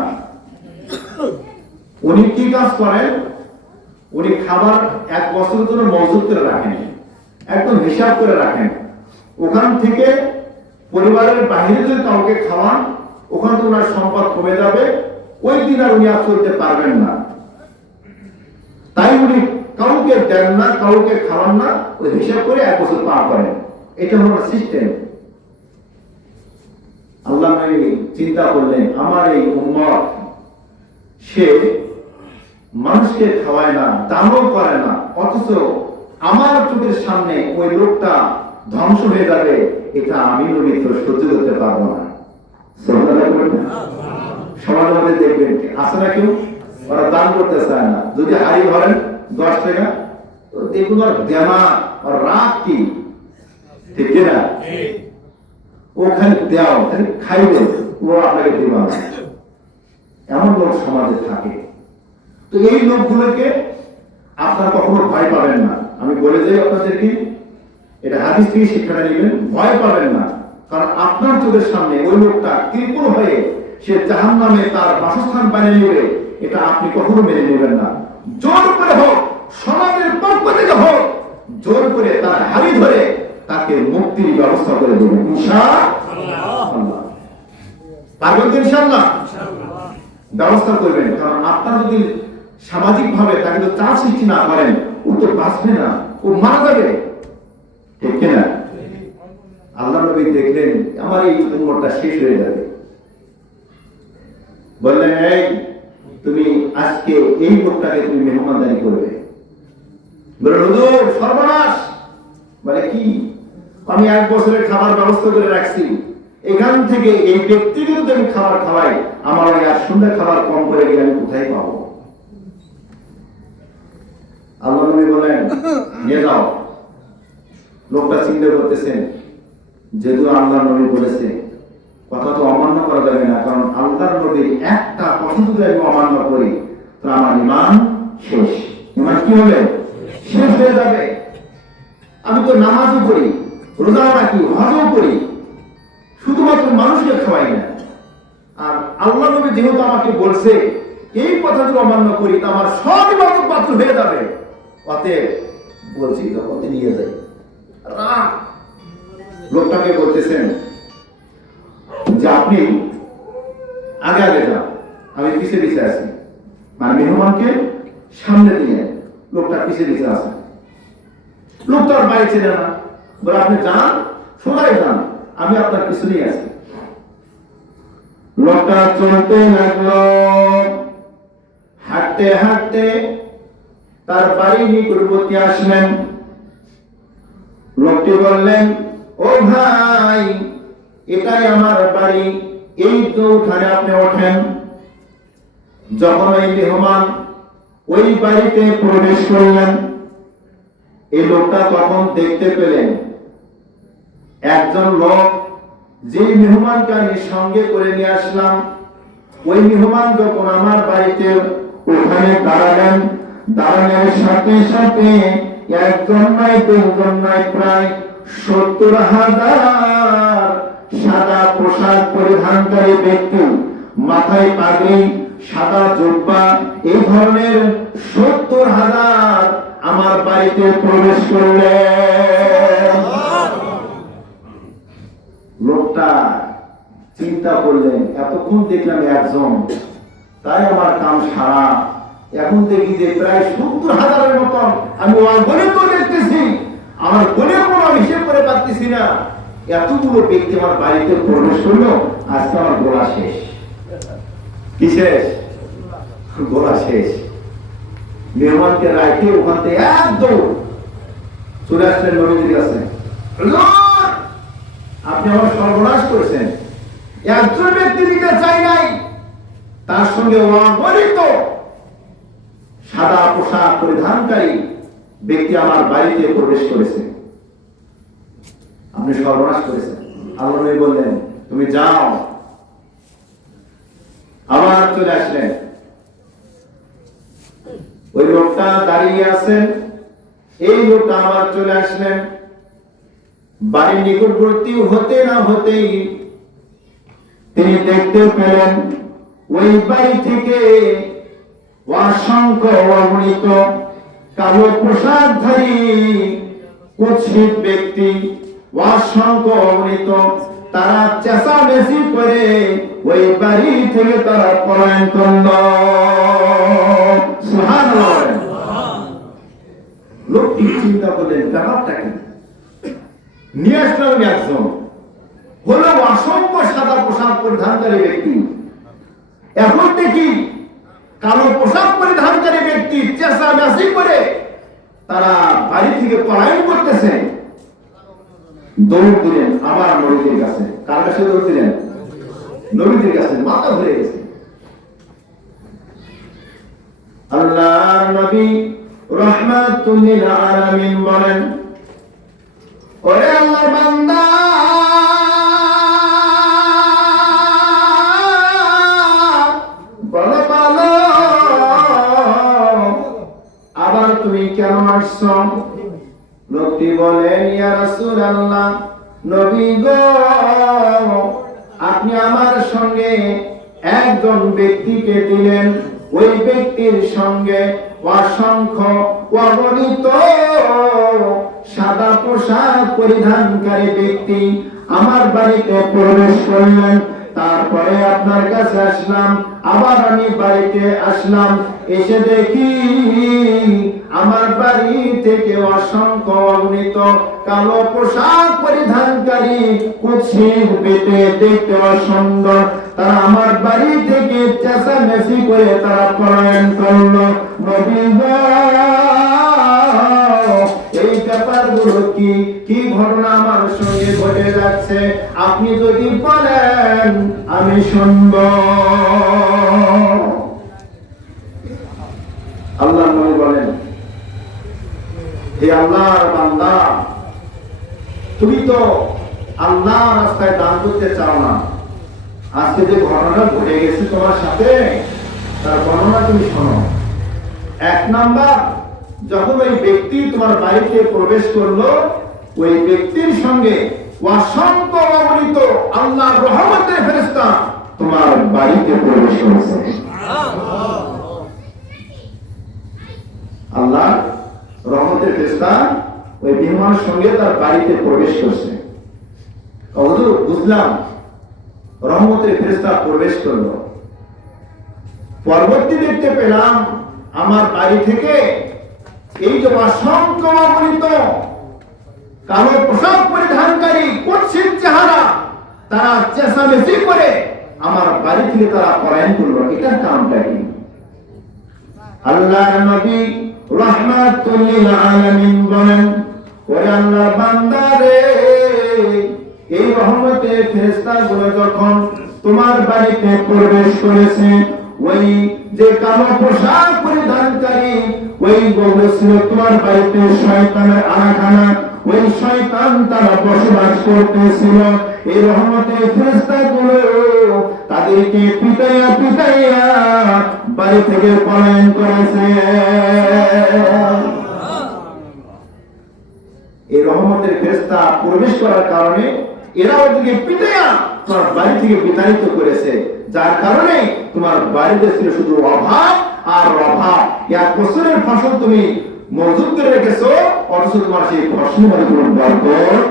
উনি কি কাজ করেন? উনি খাবার 1 বছরের জন্য মজুত করে রাখেন, একদম হিসাব করে রাখেন। ওখান থেকে পরিবারের বাহিরে যদি কাউকে খাওয়ান, ওখান থেকে ওনার সম্পদ কমে যাবে, ওই দিন আর উনি আর চলতে পারবেন না। তাই উনি কাউকে দেন না, কাউকে খাওয়ান না, ওই হিসাব করে 1 বছর পার করেন। এটা হলো সিস্টেম। আল্লাহ নবী চিন্তা করলেন, আমার এই উম্মত সে মানুষকে খাওয়ায় না, দানও করে না, অথচ আমার চোখের সামনে ওই লোকটা ধ্বংস হয়ে যাবে, এটা আমি নবী তো সহ্য করতে পারবো না। সমাজের মধ্যে দেখবেন আছে না কেউ, ওরা দান করতে চায় না। যদি হাড়ি ধরেন 10 টাকা, তো দেখুন ওর দেমা আর রাগ কি, ঠিক কিনা? ওখানে দেওয়া খাইবে, ও আপনাকে দেওয়া। এমন লোক সমাজে থাকে। তো এই লোকগুলোকে আপনারা কখনো ভয় পাবেন না। আমি বলে যাই আপনাদেরকে, এটা হাদিস থেকে শিক্ষাটা নেবেন, ভয় পাবেন না। কারণ আপনার চোখের সামনে ওই লোকটা কৃপণ হয়ে সে জাহান্নামে তার বাসস্থান বানিয়ে নেবে, এটা আপনি কখনো মেনে নেবেন না। জোর করে হোক, সমাজের পক্ষ থেকে হোক, জোর করে তার হাড়ি ধরে তাকে মুক্তির ব্যবস্থা করে দেবেন ইনশাআল্লাহ। পারবেন তো ইনশাআল্লাহ? ব্যবস্থা করবেন। কারণ আপনারা যদি সামাজিক ভাবে তাকে তো চাপ সৃষ্টি না করেন, ও তো বাঁচবে না, ও মারা যাবে, ঠিক কিনা? আল্লাহ নবী দেখলেন আমার এই উম্মতটা শেষ হয়ে যাবে, বললেন এই তুমি আজকে এই লোকটাকে তুমি মেহমানদারি করবে। বললেন হুজুর সর্বনাশ। বলে কি? আমি 1 বছরের খাবার ব্যবস্থা করে রাখছি, এখান থেকে এই ব্যক্তিকে যদি আমি খাবার খাওয়াই, আমার ওই আর সন্ধ্যা খাবার কম করে গেলে আমি কোথায় পাবো? আল্লাহ নবী বলেন নিয়ে যাও। লোকটা চিন্তা করতেছেন, যেহেতু আল্লাহ নবী বলেছে কথা তো অমান্য করা যাবে না, কারণ আল্লাহর নবীর একটা কথা যদি আমি অমান্য করি তো আমার ঈমান শেষ। ঈমান কি হবে? শেষ হয়ে যাবে। আমি তো নামাজও পড়ি, রোজাও রাখি, হজও করি, শুধুমাত্র মানুষকে খাওয়াই না। আর আল্লাহ নবী যেহেতু আমাকে বলছে এই কথা যদি অমান্য করি তা আমার সব ইবাদত বাতিল হয়ে যাবে, অতএব বলছি জগতে নিয়ে যাই। রাগ লোকটাকে বলতেছেন যে আপনি আগে আগে যান, আমি পিছে পিছে আছি। মানে মেহমানকে সামনে দিয়ে লোকটা পিছে পিছে আছে। লোকটার বাড়ি চেনে না, বলে আপনি যান, সোনায় যান, আমি আপনার পিছনেই আছি। লোকটা চলতে লাগলো, হাঁটতে হাঁটতে তার বাড়ির নিকটবর্তী আসলেন। লোকটি বললেন, ও ভাই, এটাই আমার বাড়ি, এই তো উঠানে আপনি ওঠেন। যখন ওই মেহমান ওই বাড়িতে প্রবেশ করলেন, এই লোকটা তখন দেখতে পেলেন একজন লোক, যে মেহমানকে আমি সঙ্গে করে নিয়ে আসলাম, ওই মেহমান যখন আমার বাড়িতে ওখানে দাঁড়ালেন, দাঁড়ানোর সাথে সাথে একজন নয়, দুজন নয়, প্রায় 70,000 সাদা পোশাক পরিধানকারী ব্যক্তি, মাথায় পাগড়ি, সাদা জুব্বা, এই ধরনের 70,000 আমার বাড়িতে প্রবেশ করলেন। লোকটা চিন্তা করলেন, এতক্ষণ দেখলাম একজন, তাই আমার কাম সারা, এখন দেখি যে প্রায় 70,000-এর মতন। আমি অগণিত দেখতেছি, আমার গণে কোনো হিসেব করে পাচ্ছি না। এতগুলো ব্যক্তি আমার বাড়িতে প্রবেশ করলো, আজকে আমার গোলা শেষ। কি শেষ? গোলা শেষ। মেহমানকে রাখে ওখান থেকে একদম চলে আসলেন নবীজির কাছে। আপনি আমার সর্বনাশ করেছেন, একজন ব্যক্তি দিতে চাই নাই, তার সঙ্গে অগণিত সাদা পোশাক পরিধানকারী ব্যক্তি আমার বাড়িতে প্রবেশ করেছে, আপনি সর্বনাশ করেছেন। আল্লাহ নবী বললেন, তুমি যাও। আবার চলে আসলেন, ওই লোকটা দাঁড়িয়ে আছেন, এই লোকটা আবার চলে আসলেন। বাড়ির নিকটবর্তী হতে না হতেই তিনি দেখতে পেলেন ওই বাড়ি থেকে অসংখ্য অগণিত কালো পোশাকধারী কুৎসিত ব্যক্তি, অসংখ্য অগণিত, তারা চেঁচামেচি করে ওই বাড়ি থেকে তারা পলায়ন করল। সুবহানাল্লাহ। লোকটি চিন্তা করলেন, ব্যাপারটা কি? নিয়ে আসলাম একজন, হলো অসংখ্য সাদা পোশাক পরিধানকারী ব্যক্তি। এখন দেখি কালো পোশাক পরিধানকারী ব্যক্তি চেঁচামেচি করে তারা বাড়ি থেকে পলায়ন করতেছে। দৌড় দিলেন আবার নবীজির কাছে। কার কাছে দৌড় দিলেন? নবীজির কাছে। মাথা ঘুরে গেছে। আল্লাহর নবী রাহমাতুল লিল আলামিন বলেন, ওরে আল্লাহর বান্দা, বলো বলো, আবার তুমি কেন আসছো? লোকটি বলেন, ইয়া রাসূলুল্লাহ, নবী গো, আপনি আমার সঙ্গে একজন ব্যক্তিকে দিলেন, ওই ব্যক্তির সঙ্গে অসংখ্য অগণিত সাদা পোশাক পরিধানকারী ব্যক্তি আমার বাড়িতে প্রবেশ করলেন। তারপরে আপনার কাছে আসলাম, আবার আমি বাড়িতে আসলাম, এসে দেখি আমার বাড়ি থেকে অসংখ্য অগণিত কালো পোশাক পরিধানকারী কুৎসিত ব্যক্তি, দেখতে অসুন্দর, তারা আমার বাড়ি থেকে চেঁচামেচি করে তারা পলায়ন করলো। নবী গো, এই ব্যাপারগুলো কি কি ঘটনা আমার সঙ্গে ঘটে যাচ্ছে, আপনি যদি বলেন আমি শুনব। আল্লাহ নবী বলেন, হে আল্লাহর বান্দা, তুমি তো আল্লাহর রাস্তায় দান করতে চাও না, আজকে যে ঘটনা ঘটে গেছে তোমার সাথে তার বর্ণনা তুমি শোনো। 1 নাম্বার, যখন ওই ব্যক্তি তোমার বাড়িতে প্রবেশ করলো, ওই ব্যক্তির সঙ্গে অসংখ্য অগণিত আল্লাহর রহমতের ফেরেশতা তোমার বাড়িতে প্রবেশ করেছে। আল্লাহ রহমতের ফেরেশতা ওই মেহমানের সঙ্গে তার বাড়িতে প্রবেশ করছে। হুজুর বুঝলাম, রহমতের ফেরেশতা প্রবেশ করলো। পরবর্তী দেখতে পেলাম আমার বাড়ি থেকে এই যে অসংখ্য অগণিত কালো পোশাক পরিধানকারী কুৎসিত চেহারা, তারা চেঁচামেচি করে আমার বাড়ি থেকে তারা পলায়ন করলো। এটার কারণটা কি? আল্লাহর নবী রাহমাতুল লিল আলামিন বলেন, ওরে আল্লাহর বান্দারে, এই রহমতের ফেরেশতাগুলো যখন তোমার বাড়িতে প্রবেশ করেছে, ওই যে কালো পোশাক পরিধানকারী ওই বলেছিল তোমার বাড়িতে শয়তানের আনাখানা, ওই শয়তান তারা বসবাস করতেছিল। এই রহমতের ফেরেশতাগুলো তাদেরকে পিটাইয়া পিটাইয়া বাড়ি থেকে পলায়ন করেছে। এই রহমতের ফেরেশতা প্রবেশ করার কারণে এরা ওদিকে পিটাইয়া তোমার বাড়ি থেকে বিতাড়িত করেছে, যার কারণে তোমার বাড়িতে ছিল শুধু অভাব আর অভাব। 1 বছরের ফসল তুমি মজুত করে রেখেছো, অথচ তোমার সেই ফসল মানে কোনো বরকত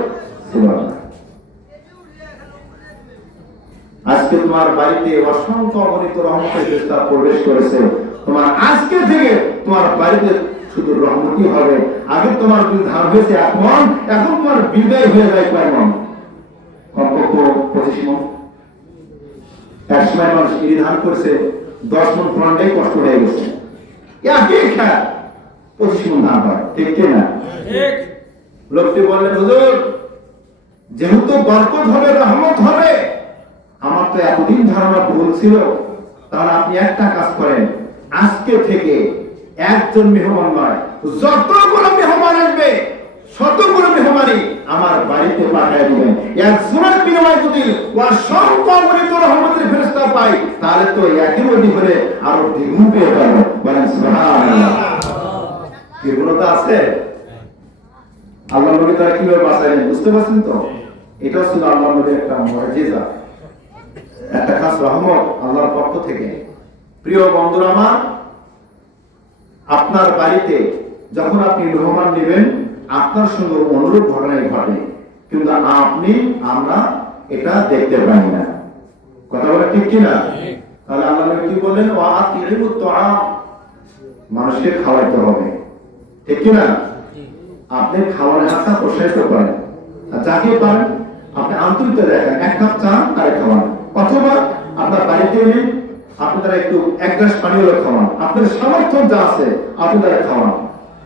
ছিল না। আজকে তোমার বাড়িতে অসংখ্য অগণিত রহমতের ফেরেশতা প্রবেশ করেছে। তোমার আজকে থেকে তোমার বাড়িতে শুধু রহমতই হবে। আগে তোমার ধান হয়েছে 1 মণ, এখন তোমার বিদায় হয়ে যায় কয় মণ? কমপক্ষ 25 মণ। এক সময় মানুষ এই ধান করছে 10 মণ ফলনটাই কষ্ট হয়ে গেছে। একই খায় 25 মণ ধান হয়, ঠিক কিনা? লোকটি বললেন, হুজুর যেহেতু বরকত হবে, রহমত হবে, আমার তো এতদিন ধারণা ভুল ছিল, তাহলে আপনি একটা কাজ করেন, আজকে থেকে একজন মেহমান নয়, যতগুলো মেহমান আসবে শতগুলো মেহমানই আমার বাড়িতে পাঠিয়ে দিবেন। একজনের বিনিময়ে যদি অসংখ্য অগণিত রহমতের ফেরেশতা পাই, তাহলে তো একই মধ্যে করে আরো দ্বিগুণ পেয়ে যাবো। বলেন সুবহানাল্লাহ। কি গুণতা আছে? আল্লাহ নবী তারা কিভাবে বাঁচাইলেন বুঝতে পারছেন তো? এটা ছিল আল্লাহ নবীর একটা মুআজিজা, একটা খাস রহমত আল্লাহর পক্ষ থেকে। প্রিয় বন্ধুরা আমার, আপনার বাড়িতে যখন আপনি মেহমান নেবেন, আপনার সঙ্গে অনুরূপ ঘটনাই ঘটে, কিন্তু আমরা এটা দেখতে পাই না। কথা বলে ঠিক কিনা? তাহলে আল্লাহ নবী কি বলেন? ওয়াতিউত তাআম, মানুষকে খাওয়াইতে হবে, ঠিক কিনা? আপনি খাওয়ার হাতটা প্রসারিত করেন, আর যাকে পারেন আপনি আন্তরিকতা দেখেন, 1 কাপ চা তারে খাওয়ান, অথবা আপনার বাড়িতে এনে আপনি তারা একটু 1 গ্লাস পানি হলে খাওয়ান। আপনার সামর্থ্য যা আছে আপনি তারা খাওয়ান।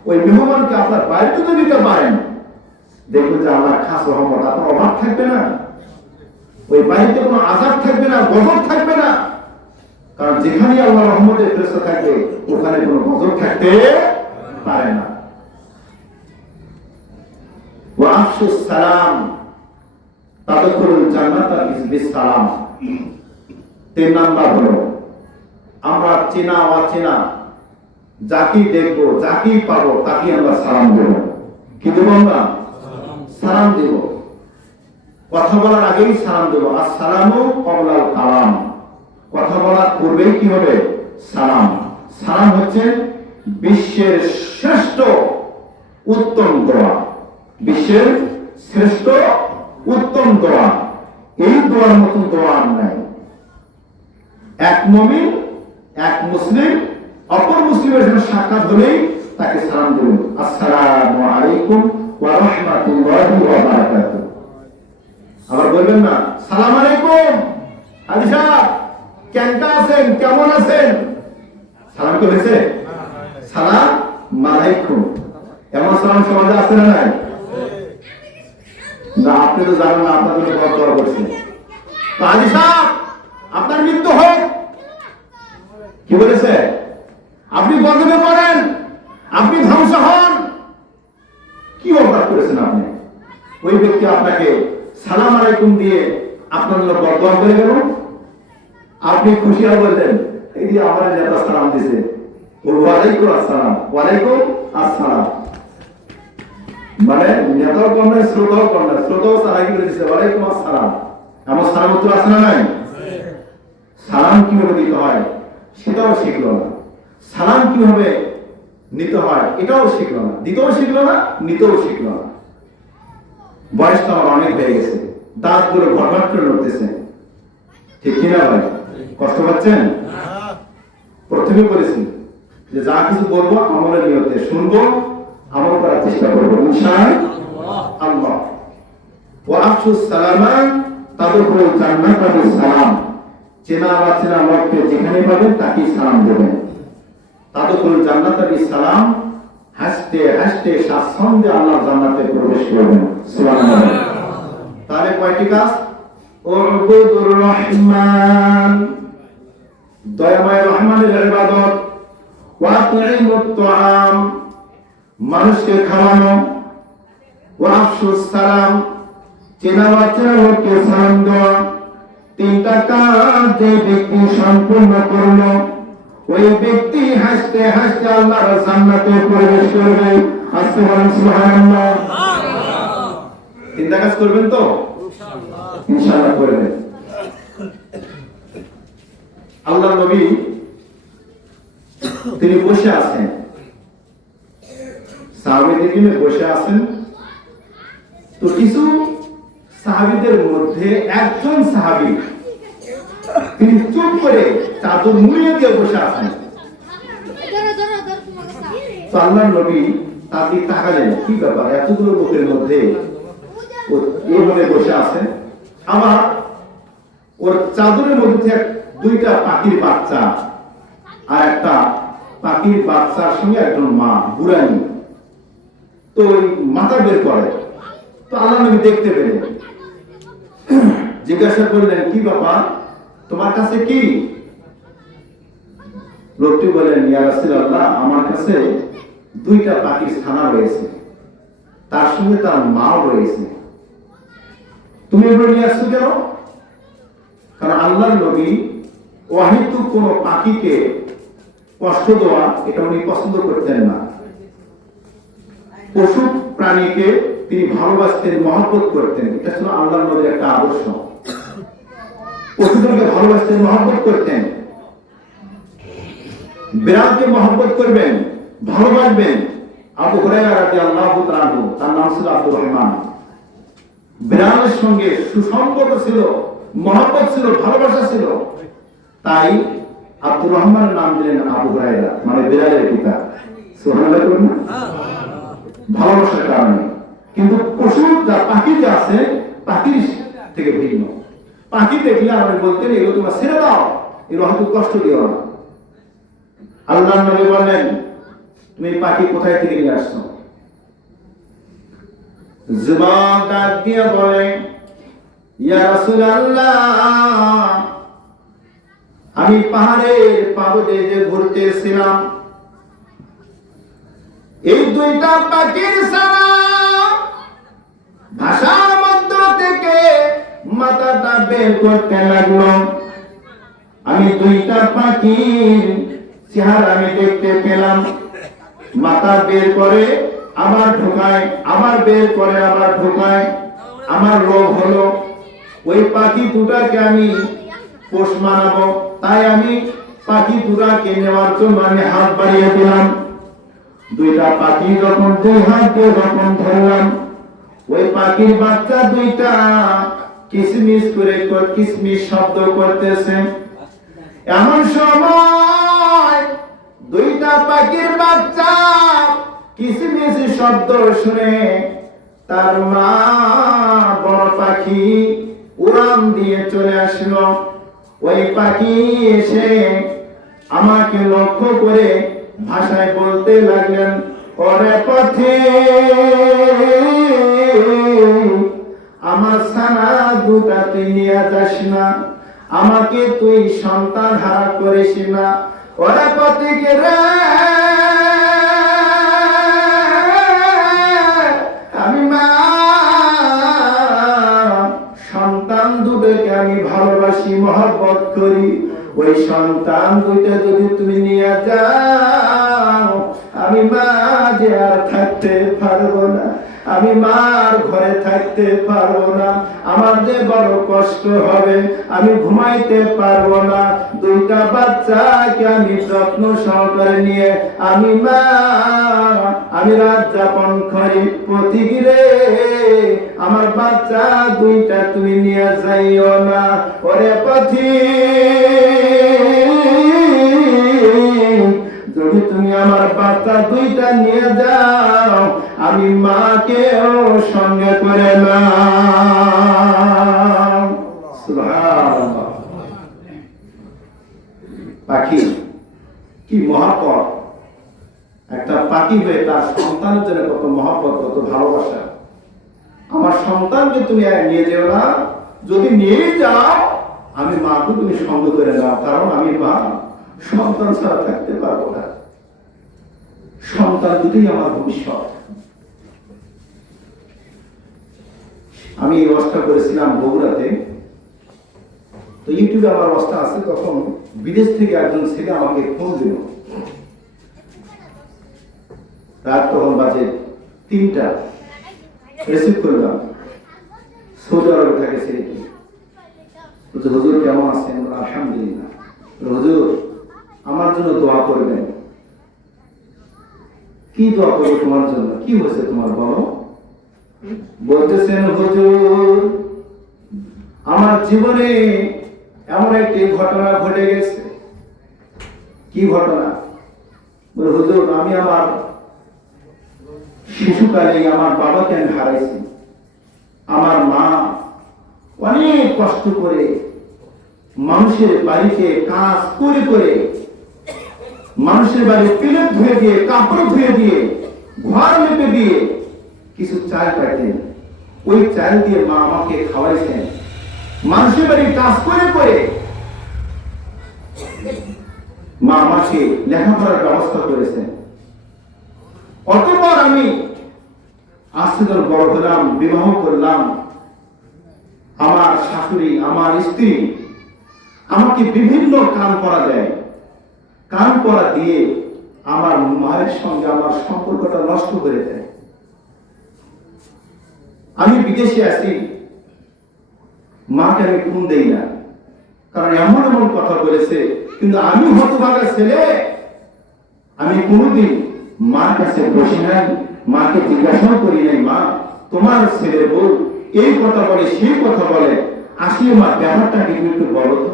ওই মেহমানকে আপনার বাড়িতে তো দিতে পারেন, দেখবেন যে আল্লাহ খাস রহমত, আপনার অভাব থাকবে না, ওই বাড়িতে কোনো আযাব থাকবে না, গজব থাকবে না। কারণ যেখানে আল্লাহ রহমতের ফেরেশতা থাকবে, ওখানে কোনো গজব থাকতে পারে না। ওয়া আফশুস সালাম তাদখুলুল জান্নাতা বিসসালাম। 3 নাম্বার হলো, আমরা চেনা অচেনা যাকে দেখবো, যাকে পাবো, তাকে আমরা সালাম দেব। কি দেব? আমরা সালাম দেব। কথা বলার আগেই সালাম দেব। আসসালামু ক্বাবলাল কালাম, কথা বলার পূর্বেই কি হবে? সালাম। সালাম হচ্ছে বিশ্বের শ্রেষ্ঠ উত্তম দোয়া, বিশ্বের শ্রেষ্ঠ উত্তম দোয়া। এই দোয়ার মতন দোয়া আর নাই। এক মুমিন, এক মুসলিম অপর মুসলিমের সাথে সাক্ষাৎ হলেই তাকে সালাম দেবেন, আসসালামু আলাইকুম ওয়া রাহমাতুল্লাহি ওয়া বারাকাতুহু। আবার বলবেন না, সালাম আলাইকুম হাজী সাহেব, কেমন আছেন, কেমন আছেন? সালাম কি হয়েছে? সালাম আলাইকুম। এমন সালাম সমাজে আছে না নাই? না, আপনি তো জানেন না, আপনাদের দোয়া করছে। তো হাজী সাহেব আপনার মৃত্যু হোক, কি বলেছে? আপনি গজবে পড়েন, আপনি ধ্বংস হন। কি অপরাধ করেছেন আপনি? ওই ব্যক্তি আপনাকে সালাম আলাইকুম দিয়ে আপনার জন্য বদদোয়া করে গেল। আপনি খুশি হয়ে বললেন এই যে আমার নেতা সালাম দিছে, ওয়ালাইকুম আসসালাম, ওয়ালাইকুম আসসালাম। মানে নেতাও কন্যা, শ্রোতাও কন্যা, শ্রোতাও সালাম করে দিচ্ছে ওয়ালাইকুম আসসালাম। আমার সালাম উত্তর আছে না নাই? সালাম কিভাবে দিতে হয় সেটাও শিখলো না, সালাম কিভাবে নিতে হয় এটাও শিখলো না, দিতেও শিখলো না, নিতেও শিখলো না। বয়স তো আমার অনেক হয়ে গেছে, দাঁত গুলো ঘটঘট করে লড়তেছে, ঠিক কিনা ভাই? কষ্ট পাচ্ছেন? প্রথমে বলেছি যে যা কিছু বলবো আমলের নিয়তে শুনবো, আমল করার চেষ্টা করবো ইনশাআল্লাহ। ওয়া আফসুস সালামা তাদখুলুল জান্নাতা বিসালাম। চেনা অচেনা লোককে যেখানে পাবেন তাকে সালাম দেবেন। তাদখুলুল জান্নাতা বিসালাম, হাসতে হাসতে স্বাচ্ছন্দ্যে আল্লাহর জান্নাতে প্রবেশ করবেন। সুবহানাল্লাহ। তাহলে কয়টি কাজ? উবুদুর রহমান, দয়াময় রহমানের ইবাদত। ওয়া তুইমুত তুআম, মানুষকে খাওয়ানো। ওয়া আফসুস সালাম, চেনা অচেনা লোককে সালাম দেওয়া। তিনটা কাজ যে ব্যক্তি সম্পূর্ণ করলো ওই ব্যক্তি হাসতে হাসতে আল্লাহর জান্নাতে প্রবেশ করবে। আজকে বলেন সুবহানাল্লাহ। তিনটা কাজ করবেন তো ইনশাআল্লাহ করবেন। আল্লাহর নবী তিনি বসে আছেন, সাহাবীদের নিয়ে বসে আছেন। তো কিছু সাহাবীদের মধ্যে একজন সাহাবী তিনি চুপ করে চাদর মুড়িয়ে দিয়ে বসে আছেন। তো আল্লাহর নবী তার দিকে তাকালেন, কি ব্যাপার এতগুলো লোকের মধ্যে এইভাবে বসে আছে। আবার ওর চাদরের মধ্যে দুইটা পাখির বাচ্চা আর একটা পাখির বাচ্চার সঙ্গে একজন মা বুড়ানি, তো ওই মাথা বের করে। তো আল্লাহ নবী দেখতে পেলেন, জিজ্ঞাসা করলেন কি ব্যাপার তোমার কাছে কি? লোকটি বললেন ইয়া রাসূলুল্লাহ, আমার কাছে দুইটা পাখির ছানা রয়েছে, তার সঙ্গে তার মাও রয়েছে। তুমি এগুলো নিয়ে আসছো কেন? কারণ আল্লাহর নবী অহেতুক কোন পাখিকে কষ্ট দেওয়া এটা উনি পছন্দ করতেন না। পশু প্রাণীকে তিনি ভালোবাসতেন, মহব্বত করতেন, এটা ছিল আল্লাহর নবীর একটা আদর্শ। পশুদেরকে ভালোবাসতেন, মহব্বত করতেন। বিড়ালকে মহব্বত করবেন, ভালোবাসবেন। আবু হুরায়রা রাদিয়াল্লাহু তাআলা আনহু, তার নাম ছিল আব্দুর রহমান। বিড়ালের সঙ্গে সুসম্পর্ক ছিল, মহব্বত ছিল, ভালোবাসা ছিল। তাই আব্দুর রহমানের নাম দিলেন আবু হুরায়রা, মানে বিড়ালের পিতা। সুবহানাল্লাহ বলুন না? ভালোবাসার কারণে। কিন্তু পশু যা পাখি যে আছে পাখির থেকে ভিন্ন। পাখি দেখলে আপনি বলতেন এগুলো তোমার ছেড়ে দাও, এগুলো হয়তো কষ্ট দিও না। আল্লাহর নবী বললেন তুমি পাখি কোথায় থেকে নিয়ে আসছো? যুবক ডাক দিয়ে বলে ইয়া রাসূলুল্লাহ, আমি পাহাড়ের পাদদেশে যে ঘুরতেছিলাম, এই দুইটা পাখির ছানা ভাষার মধ্য থেকে মাথাটা বের করতে লাগলো। আমি দুইটা পাখির চেহারা আমি দেখতে পেলাম, মাথা বের করে আবার ঢোকায়, আবার বের করে আবার ঢোকায়। আমার লোভ হলো ওই পাখি দুটাকে আমি পোষ মানাবো, তাই আমি পাখি দুটাকে নেওয়ার জন্য আমি হাত বাড়িয়ে দিলাম। দুইটা পাখি যখন দুই হাত দিয়ে যখন ধরলাম, ওই পাখির বাচ্চা দুইটা কিসমিস করে কিসমিস শব্দ করতেছে। এমন সময় দুইটা পাখির বাচ্চা কিসমিস শব্দ শুনে তার মা বড় পাখি উড়ান দিয়ে চলে আসলো। ওই পাখি এসে আমাকে লক্ষ্য করে ভাষায় বলতে লাগলেন, ওরে পথে আমার ছানা দুটা তুই নিয়ে যাস না, আমাকে তুই সন্তান হারা করিস না। ওরে পথিকে রে, আমি মা সন্তান দুটোকে আমি ভালোবাসি, মহব্বত করি। ওই সন্তান দুইটা যদি তুমি নিয়ে যাও, আমি মা যে আর থাকতে পারবো না, আমি মার ঘরে থাকতে পারবো না, আমার যে বড় কষ্ট হবে, আমি ঘুমাইতে পারবো না। দুইটা বাচ্চাকে আমি যত্ন সহকারে নিয়ে আমি মা আমি রাত যাপন করি প্রতিদিনে, আমার বাচ্চা দুইটা তুমি নিয়ে যাইও না। ওরে পথি, যদি তুমি আমার বাচ্চা দুইটা নিয়ে যাও, আমি মাকেও সঙ্গে করে নাও। সুবহানাল্লাহ। পাখি কি মহাপদ, একটা পাখি হয়ে তার সন্তানের জন্য কত মহাপদ, কত ভালোবাসা। আমার সন্তানকে তুমি নিয়ে যেও না, যদি নিয়ে যাও আমি মাকে তুমি সঙ্গ করে নাও, কারণ আমি মা সন্তান ছাড়া থাকতে পারবো না। সন্তান দুটোই আমার ভবিষ্যৎ। আমি এই অবস্থা করেছিলাম বগুড়াতে, তো ইউটিউবে আমার অবস্থা আছে। তখন বিদেশ থেকে একজন ছেলে আমাকে ফোন দিল, রাত তখন বাজে 3টা। রিসিভ করলাম, সৌদি আরবে থাকে ছেলেটি। হুজুর কেমন আছেন? আলহামদুলিল্লাহ। হুজুর আমার জন্য দোয়া করবেন। কি দোয়া করবো তোমার জন্য? কি হয়েছে তোমার বলো? বলতেছেন হুজুর আমার জীবনে এমন একটি ঘটনা ঘটে গেছে। কি ঘটনা? হুজুর আমি আমার শিশুকালে আমার বাবাকে আমি হারাইছি। আমার মা অনেক কষ্ট করে মানুষের বাড়িতে কাজ করে করে, মানুষের বাড়ি প্লেট ধুয়ে দিয়ে, কাপড় ধুয়ে দিয়ে, ঘর মেপে দিয়ে কিছু চাল পাইতেন। ওই চাল দিয়ে মা আমাকে খাওয়াইছেন। মানুষের বাড়ি কাজ করে করে মা আমাকে লেখাপড়ার ব্যবস্থা করেছেন। অতঃপর আমি আস্তে করে বড় হলাম, বিবাহ করলাম। আমার শাশুড়ি, আমার স্ত্রী আমাকে বিভিন্ন কাম করা দেয়। কাম করা দিয়ে আমার মায়ের সঙ্গে আমার সম্পর্কটা নষ্ট করে দেয়। আমি বিদেশে আছি, মাকে আমি ফোন দেই না, কারণ এমন এমন কথা বলেছে। কিন্তু আমি হতভাগা ছেলে, আমি কোনোদিন মার কাছে বসি নাই, মাকে জিজ্ঞাসা করি নাই, মা তোমার ছেলের বউ এই কথা বলে, সেই কথা বলে, আসলে মা ব্যাপারটা কিন্তু একটু বলো তো।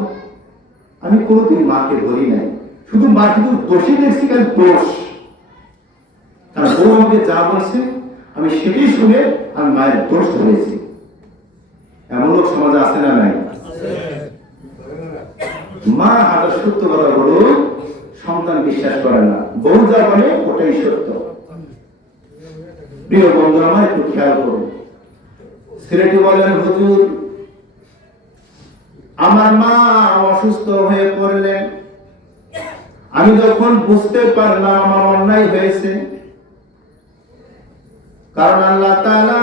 আমি কোনোদিন মাকে বলি নাই, শুধু মা কিন্তু দোষী দেখছি, কারণ দোষ। তার বউ আমাকে যা বলছে আমি সেটাই শুনে আমি মায়ের দোষ ধরেছি। এমন লোক সমাজে আছে না নাই? মা হাজার সত্য কথা বলো, সন্তান বিশ্বাস করে না, বউ যা বলে ওটাই সত্য। প্রিয় বন্ধু আমার একটু খেয়াল করুন। ছেলেটি বলেন হুজুর আমার মা অসুস্থ হয়ে পড়লেন, আমি যখন বুঝতে পারলাম আমার অন্যায় হয়েছে, কারণ আল্লাহ তাআলা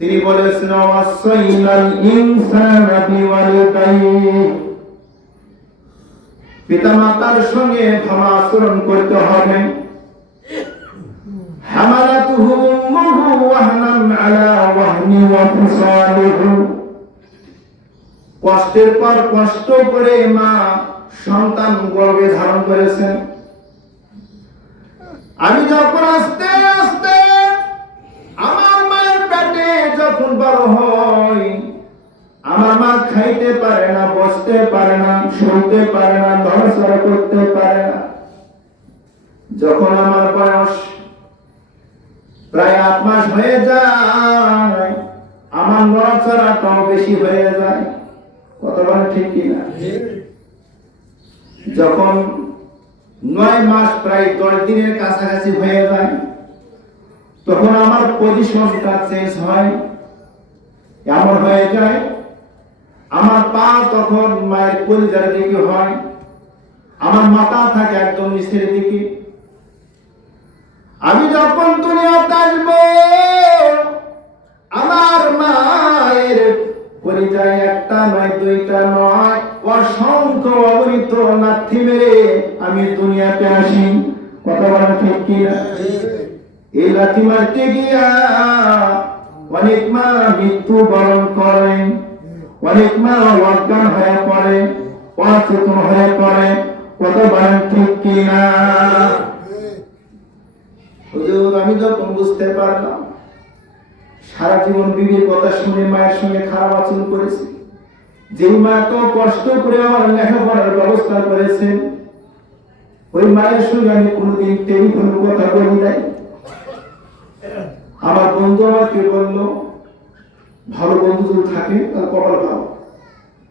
তিনি বলেছেন ওয়াসাইনাল ইনসানা বিওয়ালিদাইহি, পিতামাতার সঙ্গে ভালো আচরণ করতে হবে। হামালাতুহু উম্মুহু ওয়াহনান আলা ওয়াহনি ওয়া ফিসালুহু, কষ্টের পর কষ্ট করে মা সন্তান গর্ভে ধারণ করেছেন। আমি যখন আস্তে আস্তে আমার মায়ের পেটে যখন বড় হই, আমার মা খাইতে পারে না, বসতে পারে না, শুনতে পারে না, নড়াচড়া করতে পারে না। যখন আমার বয়স প্রায় 8 মাস হয়ে যায়, আমার নড়াচড়াটাও বেশি হয়ে যায়। কত বড় ঠিক কিনা? যখন 9 মাস প্রায় 10 দিনের কাছাকাছি হয়ে যায়, তখন আমার পজিশনটা চেঞ্জ হয়। এমন হয়ে যায় আমার পা তখন মায়ের কলিজার দিকে হয়, আমার মাথা থাকে একদম নিচের দিকে। আমি যখন দুনিয়াতে আসব, আমার মায়ের কলিজায় একটা নয়, দুইটা নয়, অসংখ্য অগণিত লাথি মেরে আমি দুনিয়াতে আসি। কথা বলা ঠিক কিনা? এই লাথি মারতে গিয়া অনেক মা মৃত্যু বরণ করে, অনেক মা অজ্ঞান হয়ে পড়ে, অচেতন হয়ে পড়ে। কথা বলেন ঠিক কিনা? হুজুর, আমি যখন বুঝতে পারলাম সারা জীবন বিবির কথা শুনে মায়ের সঙ্গে খারাপ আচরণ করেছি, যে মা তো কষ্ট করে আমার লেখাপড়ার ব্যবস্থা করেছেন, ওই মায়ের সঙ্গে আমি কোনোদিন টেলিফোনে কথা বলি নাই। আমার বন্ধু আমাকে বলল, ভালো বন্ধু যদি থাকে তাহলে কপাল ভালো।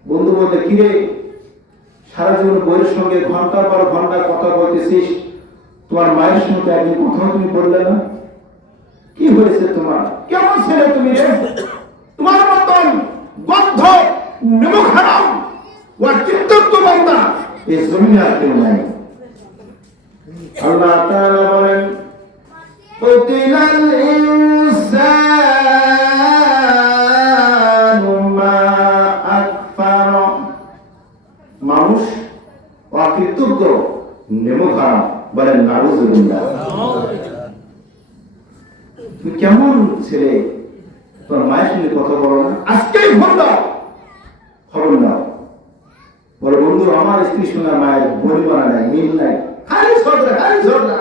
বন্ধু বলতে, কিরে সারা জীবন বইয়ের সঙ্গে ঘন্টার পর ঘন্টা কথা বলতেছিস, তোমার মায়ের সঙ্গে একদিন কথাও তুমি বললে না? কি হয়েছে তোমার? কেমন ছেলে তুমি রে? তোমার মতন গন্ধ নেমুখ হারাম ও চিন্তত্ব বান্দা এই জমিনে আর কেউ নাই। আল্লাহ তাআলা বলেন, কুতিলাল ইনসানু মা আকফারা। মানুষ অকৃতজ্ঞ নেমুখ হারাম। বলেন নাউযুবিল্লাহ। তুমি কেমন ছেলে, তোর মায়ের সঙ্গে কথা বলো না? আজকেই ফোন দাও, খবর দাও। বলে, বন্ধু আমার স্ত্রী সঙ্গে মায়ের বনিবনা নাই, মিল নাই, খালি ঝগড়া খালি ঝগড়া।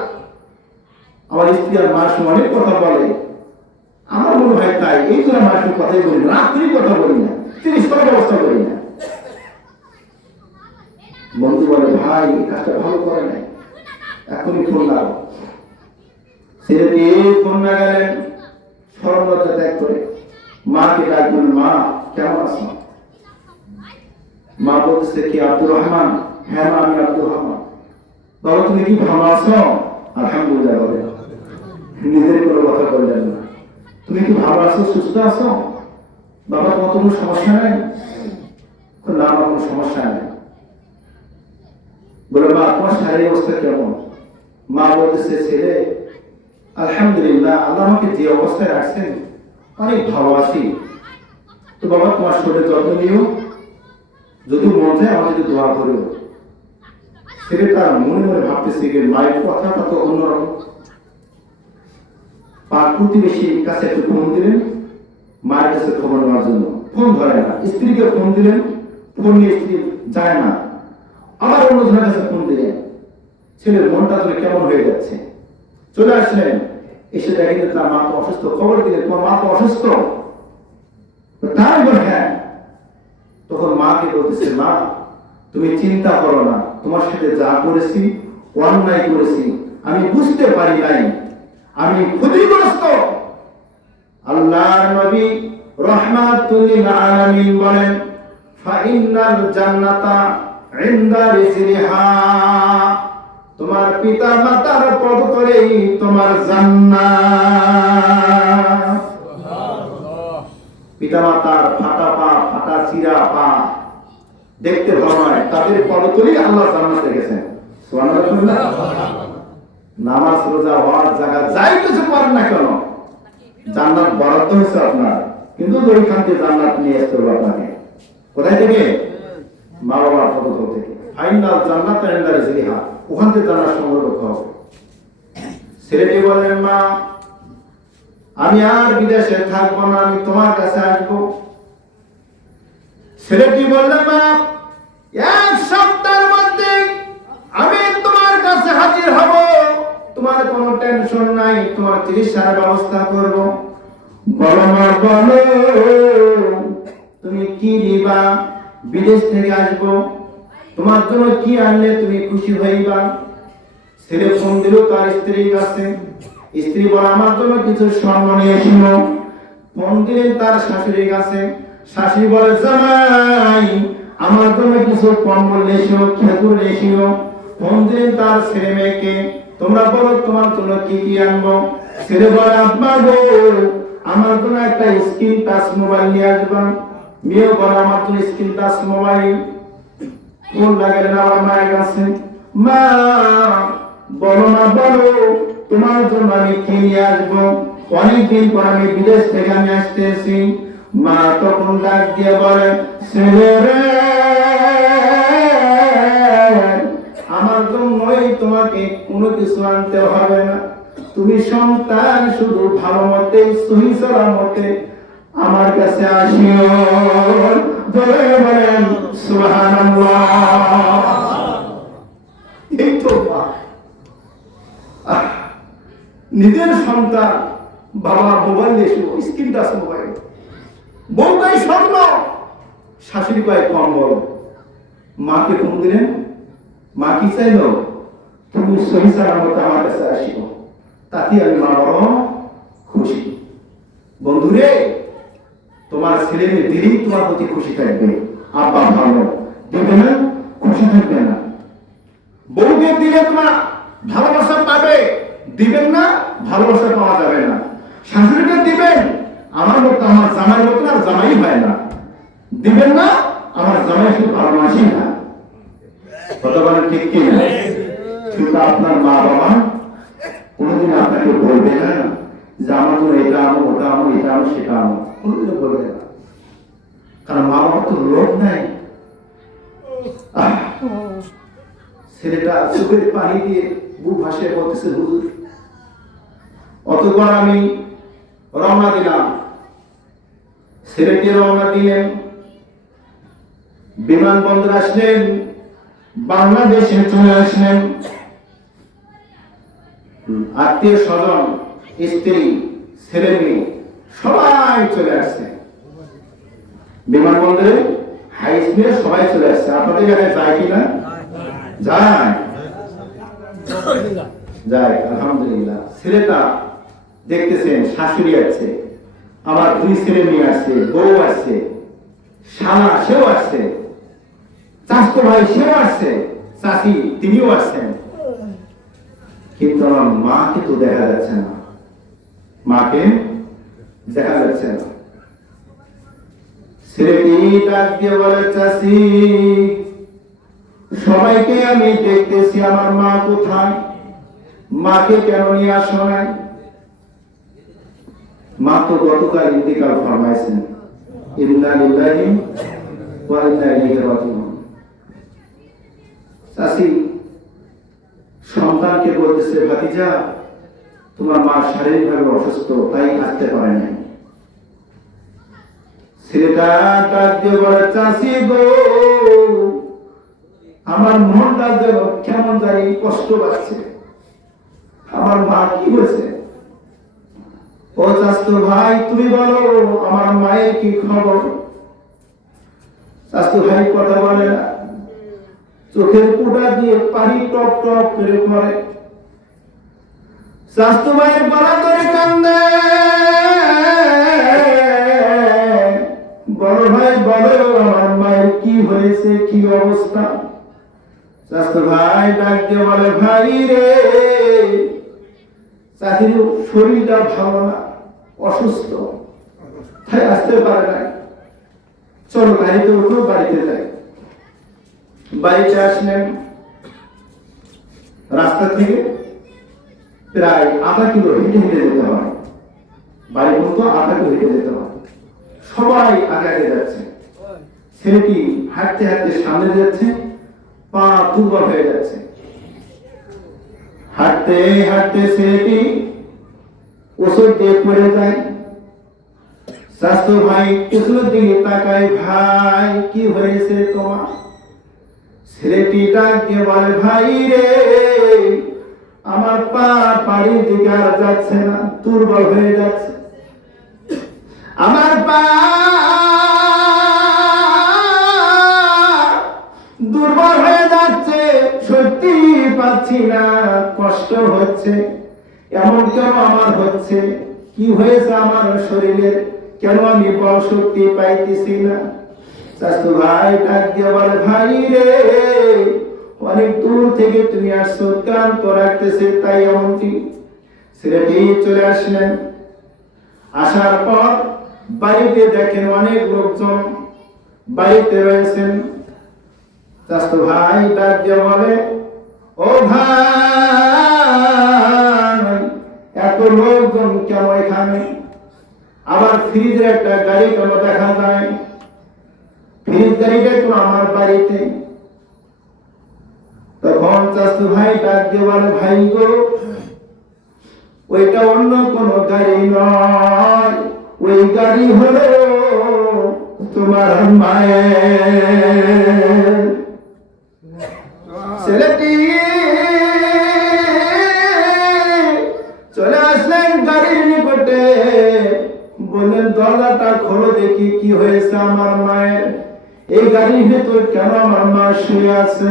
আমার স্ত্রী আর মায়ের সঙ্গে অনেক কথা বলে, আমার মনে হয় তাই, এই জন্য মায়ের সঙ্গে কথাই বলি না, রাত্রি কথা বলি না, তিনি সব ব্যবস্থা করি না। বন্ধু বলে, ভাই এই কাজটা ভালো করে নাই, এখনই ফোন দাও। ছেলেটি ফোন না গেলেন, সরলতা ত্যাগ করে মাকে ডাকবেন, মা কেমন আছো? মা বলতেছে, কি আব্দুর রহমান? হ্যাঁ মা, আমি আব্দুর রহমান। বাবা তুমি কি ভালো আছো? আলহামদুলিল্লাহ। বলে, নিজের কোনো কথা বললেন না। তুমি কি ভালো আছো, সুস্থ আছো? বাবা তোমার কোনো সমস্যা নাই? না আমার কোনো সমস্যা নেই। বলে, মা তোমার শারীরিক অবস্থা কেমন? মা বলতেছে, ছেলে আলহামদুলিল্লাহ, আল্লাহ আমাকে যে অবস্থায় রাখছেন অনেক ভালো আছি। তো বাবা তোমার শরীরের যত্ন নিও, যদি মন চায় আমার যদি দোয়া করিও। ছেলে তার মনে মনে ভাবতেছে যে মায়ের কথাটা তো অন্যরকম। পাক প্রতিবেশীর কাছে একটু ফোন দিলেন মায়ের কাছে খবর নেওয়ার জন্য, ফোন ধরে না। স্ত্রীকে ফোন দিলেন, ফোন নিয়ে স্ত্রী যায় না। আবার অন্যজনের কাছে ফোন দিলেন, ছেলের মনটা তুমি কেমন হয়ে যাচ্ছে। চলে আসলেন, এসে দেখেন যে তার মা তো অসুস্থ। খবর দিলেন, তোমার মা তো অসুস্থ। তাই বলে, হ্যাঁ। তখন মাকে বলতেছে, মা তুমি চিন্তা করো না, তোমার সাথে যা করেছি অন্যায় করেছি, আমি বুঝতে পারি নাই, আমি ক্ষতিগ্রস্ত। আল্লাহর নবী রাহমাতুল লিল আলামিন বলেন, ফাইন্নাল জান্নাতা ইনদা রিজলিহা। তোমার পিতা মাতার পদতলেই তোমার জান্নাত। পিতা মাতার ফাটা পা, ফাটা চিরা পা দেখতে ভালো নয়, তাদের পদতলেই আল্লাহ জান্নাত রেখেছেন। সুবহানাল্লাহ। নামাজ রোজা হওয়ার জায়গা যাই কিছু করেন না কেন, জান্নাত বরাদ্দ হয়েছে আপনার, কিন্তু ওইখান থেকে জান্নাত নিয়ে আসতে হবে আপনাকে। কোথায় থেকে? মা বাবার পদতল থেকে। ফাইনাল জান্নাত ইনদা রিজলিহা, ওখান থেকে জান্নাত সংগ্রহ করতে হবে। ছেলেটি বলেন, মা আমি আর বিদেশে থাকবো না, আমি তোমার কাছে আসবো। ছেলেটি বললেন, মা এক সপ্তাহের মধ্যে আমি তোমার কাছে হাজির হব, তোমার কোনো টেনশন নাই, তোমার চিকিৎসার ব্যবস্থা করব। বলো মা বলো, তুমি কি দিবা? বিদেশ থেকে আসবো, তোমার জন্য কি আনলে তুমি খুশি হইবা? ছেলে ফোন দিল তার স্ত্রীর কাছে। স্ত্রী বলে, আমার জন্য কিছু স্বর্ণ নিয়ে এসো। ফোন দিলেন তার শাশুড়ির কাছে। শাশুড়ি বলে, জামাই আমার জন্য কিছু কম্বল এসো, খেজুর এসো। ফোন দিলেন তার ছেলে মেয়েকে, তোমরা বলো তোমার জন্য কি কি আনবো। ছেলে বলে, আব্বা গো আমার জন্য একটা স্ক্রিন টাচ মোবাইল নিয়ে আসবা। মেয়ে বলে, আমার জন্য স্ক্রিন টাচ মোবাইল। ফোন লাগালেন আমার মায়ের কাছে, মা বলো না বলো তোমার জন্য আমি কি নিয়ে আসবো, অনেকদিন পর আমি বিদেশ থেকে আমি আসতেছি। মা তখন ডাক দিয়ে বলে, ছেলে রে কোনো কিছু আনতে হবে না, তুমি সন্তান শুধু ভালো মতে সহি সালামতে আমার কাছে আসিও। জোরে বলেন সুবহানাল্লাহ। এই তো মা, নিজের সন্তান, বাবা মোবাইল এসে স্ক্রিন টাচ মোবাইল, বউটাই স্বর্ণ, শাশুড়ি কয় কম্বল। মাকে ফোন দিলেন, মা কি চাইলো? তুমি সহি সালামতে আমার কাছে আসিও, তাতে আমি মা বড় খুশি। বন্ধুরে, তোমার ছেলে মেয়ে দিলেই তোমার প্রতি খুশি থাকবে। আব্বা ভালো দেবে না, খুশি থাকবে না। বউকে দিলে তোমার ভালোবাসা পাবে, দিবেন না ভালোবাসা পাওয়া যাবে না। শাশুড়িকে দিবেন, আমার মতো আমার জামাই মতো আর জামাই হয় না। দিবেন না, আমার জামাই শুধু ভালোবাসি না। কথা বলেন ঠিক কি না? কিন্তু আপনার মা বাবা কোনোদিন আপনাকে বলবে না যে আমার তো এটা আনো, ওটা আনো, এটা আনো, সেটা আনো, কোনোদিন বলবে না। কারণ মা বাবা তো লোক নাই। ছেলেটা চোখের পানি দিয়ে বুক ভাসিয়ে বলতেছে, হুজুর। অতঃপর আমি রওনা দিলাম। ছেলেটি রওনা দিলেন, বিমানবন্দর আসলেন, বাংলাদেশে চলে আসলেন। আত্মীয় স্বজন, স্ত্রী, ছেলে মেয়ে সবাই চলে আসছে বিমানবন্দরে। হাই স্পিডে সবাই চলে আসছে। আপনাদের এখানে যায় কিনা? যায়, যায়, আলহামদুলিল্লাহ। ছেলেটা দেখতেছেন, শাশুড়ি আছে, আমার দুই ছেলে মেয়ে আসছে, বউ আসছে, শালা সেও আসছে, চাচতো ভাই সেও আসছে, চাচি তিনিও আসছেন। কিন্তু আমার মাকে তো দেখা যাচ্ছে না, মাকে দেখা যাচ্ছে না। ছেলেটি ডাক দিয়ে বলে, চাচি, সবাইকে আমি দেখতেছি, আমার মা কোথায়? মাকে কেন নিয়ে আসো নাই? মা তো গতকাল ইন্তিকাল ফরমাইছেন। ইন্না লিল্লাহি ওয়া ইন্না ইলাইহি রাজিউন। চাচি সন্তানকে বলতেছে, ভাতিজা, তোমার মা শারীরিকভাবে অসুস্থ, তাই আসতে পারে নাই। ছেলেটা ডাক দিয়ে বলে, চাচি গো, আমার মনটা যেন কেমন জানি কষ্ট পাচ্ছে। আমার মা কি হয়েছে? ও চাচতো ভাই, তুমি বলো, আমার মায়ের কি খবর? চাচতো ভাই কথা বলে না, চোখের কোটা দিয়ে পানি টপ টপ করে পড়ে। চাচতো ভাইয়ের গলা ধরে কান্দে, বড় ভাই বলো, আমার মায়ের কি হয়েছে, কি অবস্থা? চাচতো ভাই ডাক দিয়ে বলে, ভাই রে, চাচির শরীরটা ভালো না, অসুস্থ, তাই আসতে পারে না। চলো গাড়িতে উঠো, বাড়িতে যাই। বাড়িতে আসলেন। রাস্তা থেকে প্রায় আধা কিলো হেঁটে হেঁটে যেতে হয়, বাড়ি পর্যন্ত আধা কিলো হেঁটে যেতে হয়। সবাই আগে আগে যাচ্ছে। ছেলেটি হাঁটতে হাঁটতে সামনে যাচ্ছে, পা দুর্বল হয়ে যাচ্ছে। হাঁটতে হাঁটতে ছেলেটি ওষুধ দিয়ে পড়ে যায়। স্বাস্থ্য ভাই ওষুধের দিকে তাকায়, ভাই কি হয়েছে তোমার? ছেলেটি ডাক দিয়ে বলে, ভাই রে, আমার পা বাড়ির দিকে আর যাচ্ছে না, দুর্বল হয়ে যাচ্ছে। আমার পা দুর্বল হয়ে যাচ্ছে, সত্যি পাচ্ছি না, কষ্ট হচ্ছে। এমন কেন আমার হচ্ছে? কি হয়েছে আমার শরীরে? কেন আমি বল শক্তি পাইতেছি না? চাচু ভাই ডাক দিয়ে বলে, ভাই রে, অনেক দূর থেকে তুমি আসছো, ক্লান্ত রাখতেছে, তাই এমনটি। ছেলেটি চলে আসলেন। আসার পর বাড়িতে দেখেন অনেক লোকজন বাড়িতে রয়েছেন। চাচু ভাই ডাক দিয়ে বলে, ও ভাই, এত লোকজন কেন এখানে? আবার ফ্রিজের একটা গাড়ি কেন দেখা যায়? ফ্রিজ গাড়িটা তো আমার বাড়িতে। তখন চাচা ভাই ডাক দিয়ে বলে, ভাই গো, ওইটা অন্য কোন গাড়ি নয়, ওই গাড়ি হলো তোমার মায়ের। ছেলেটি চলে আসলেন গাড়ির নিকটে, বললেন, দরজাটা খোলো দেখি কি হয়েছে আমার মায়ের, এই গাড়ির ভেতর কেন আমার মা শুয়ে আছে।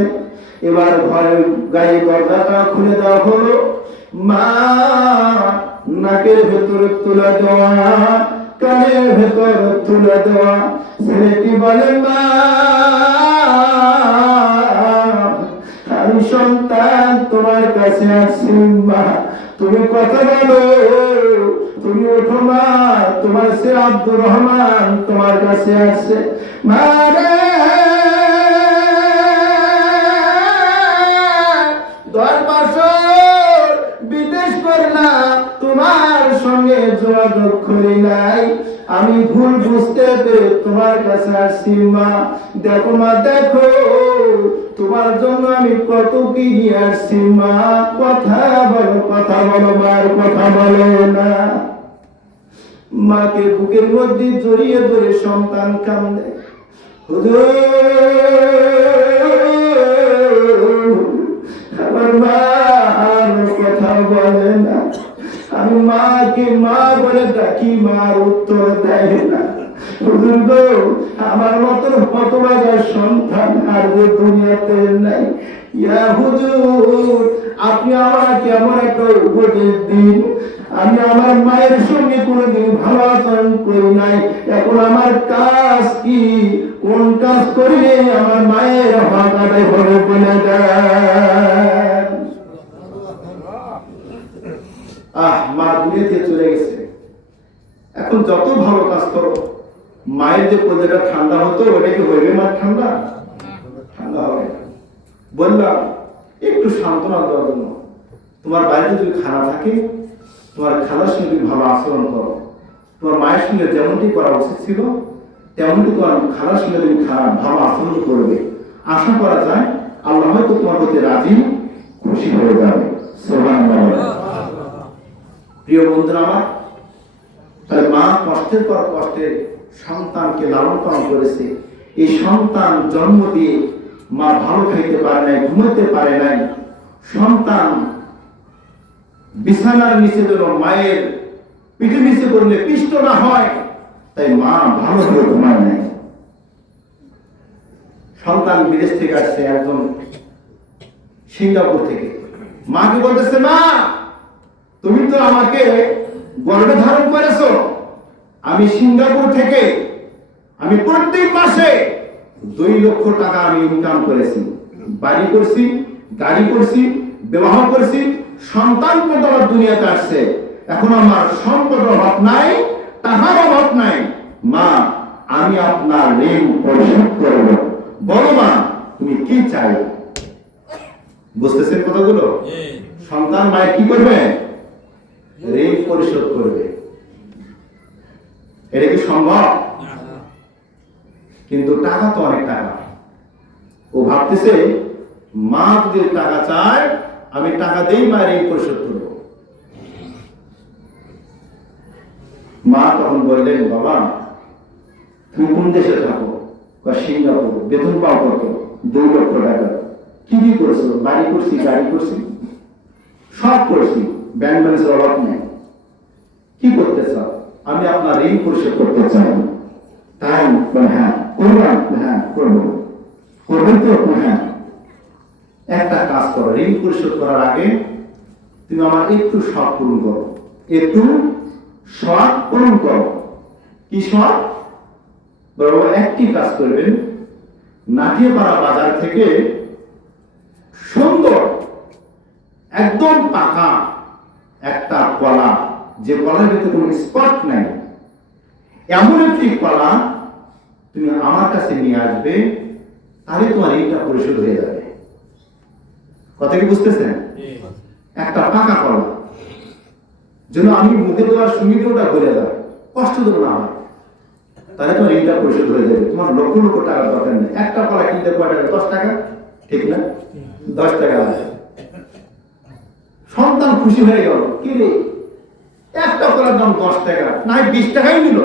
এবার ঘরের গাড়ি দরজাটা খুলে দেওয়া হলো, মা নাকের ভেতরে তুলে দেওয়া, কানের ভেতর তুলে দেওয়া। ছেলেটি বলে, মা আমি সন্তান তোমার কাছে আসছি, মা তুমি কথা বলো, তুমি ওঠো মা, তোমার সে আব্দুর রহমান তোমার কাছে আসছে। মা রে, 10 বছর বিদেশ করলাম, তোমার সঙ্গে যোগাযোগ করি নাই, আমি ভুল বুঝতে পেরে তোমার কাছে আসছি মা। দেখো মা, দেখো তোমার জন্য আমি কত কি নিয়ে আসছি মা, কথা বলো, কথা বলো, মার কথা বলো না। মাকে বুকের মধ্যে জড়িয়ে ধরে সন্তান কান্দে, আমার মা আর কথা বলে না, আমি মাকে মা বলে ডাকি, মার উত্তর দেয় না। হুজুর গো, আমার মতন হতভাগা সন্তান আর যে দুনিয়াতে নাই। ইয়া হুজুর, আপনি আমাকে এমন একটা উপদেশ দিন, আমি আমার মায়ের সঙ্গে কোনোদিন ভালো আচরণ করি নাই, এখন আমার কাজ কি, কোন কাজ করলে আমার মায়ের হক আদায় হবে বলে দেন। মা দুনিয়াতে চলে গেছে, এখন যত ভালো কাজ করো, মায়ের যে কলিজাটা ঠান্ডা হতো ওটা কি হইবে মা ঠান্ডা? ঠান্ডা হবে। বললাম একটু সান্ত্বনা দেওয়ার জন্য, তোমার বাড়িতে যদি খানা থাকে, তোমার খালার সঙ্গে তুমি ভালো আচরণ করো, তোমার মায়ের সঙ্গে যেমনটি করা উচিত ছিল তেমনটি তোমার খালার সঙ্গে তুমি ভালো আচরণ করবে, আশা করা যায় আল্লাহ হয়তো তোমার প্রতি রাজি খুশি হয়ে যাবে। সুবহানাল্লাহ। প্রিয় বন্ধুরা আমার, তাহলে মা কষ্টের পর কষ্টে সন্তানকে লালন পালন করেছে। এই সন্তান জন্ম দিয়ে মা ভালো খাইতে পারে নাই, ঘুমাতে পারে নাই, সন্তান বিছানার নিচে যেন মায়ের পিঠে নিচে করলে পিষ্ট না হয়, তাই মা ভালোভাবে ঘুমায় নাই। সন্তান বিদেশ থেকে আসছে, একজন সিঙ্গাপুর থেকে, মাকে বলতেছে, মা তুমি তো আমাকে গর্ভে ধারণ করেছো, আমি সিঙ্গাপুর থেকে আমি প্রত্যেক মাসে 2 লক্ষ টাকা আমি ইনকাম করেছি, বাড়ি করছি, গাড়ি করছি, বিবাহ করছি, সন্তান পর্যন্ত আমার দুনিয়াতে আসছে, এখন আমার সম্পদের অভাব নাই, টাকার অভাব নাই, মা আমি আপনার ঋণ পরিশোধ করব, বলো মা তুমি কি চাই। বুঝতেছেন কথাগুলো? সন্তান মায়ের কি করবে? ঋণ পরিশোধ করবে। এটা কি সম্ভব? কিন্তু টাকা তো অনেক টাকা। ও ভাবতেছে মা যদি টাকা চায় আমি টাকা দেই, মায়ের ঋণ পরিশোধ করবো। মা তখন বললেন, বাবা তুমি কোন দেশে থাকো? সিঙ্গাপুর। বেতন পাও কত? 2 লক্ষ টাকা। কি কি করেছো? বাড়ি করছি, গাড়ি করছি, সব করছি, ব্যাংক ব্যালেন্সের অভাব নেই। কি করতে চাও? আমি আপনার ঋণ পরিশোধ করতে চাই। তাই? হ্যাঁ। করবেন? হ্যাঁ করবো। করবেন তো? হ্যাঁ। একটা কাজ করো, ঋণ পরিশোধ করার আগে তুমি আমার একটু শখ পূরণ করো, একটু শখ পূরণ করো। কি শখ? বড় একটি কাজ করবেন, নাটিয়াপাড়া বাজার থেকে সুন্দর একদম পাকা একটা কলা, যে কলার ভিতরে কোনো স্পট নাই, এমন একটি কলা তুমি আমার কাছে নিয়ে আসবে, তাহলে তোমার ঋণটা পরিশোধ হয়ে যাবে। কথা কি বুঝতেছেন? একটা পাকা কলা, যেন আমি মুখে দেওয়ার সুবিধাটা করে যায়, কষ্ট দেবো না হয়, তাহলে তোমার ঋণটা পরিশোধ হয়ে যাবে। তোমার লক্ষ লক্ষ টাকার দরকার নেই। একটা কলা কিনতে কয় টাকা? 10 টাকা, ঠিক না? 10 টাকা আছে। খুশি হয়ে গেল, কি রে একটা কলার দাম 10 টাকা, না 20 টাকাই নিল,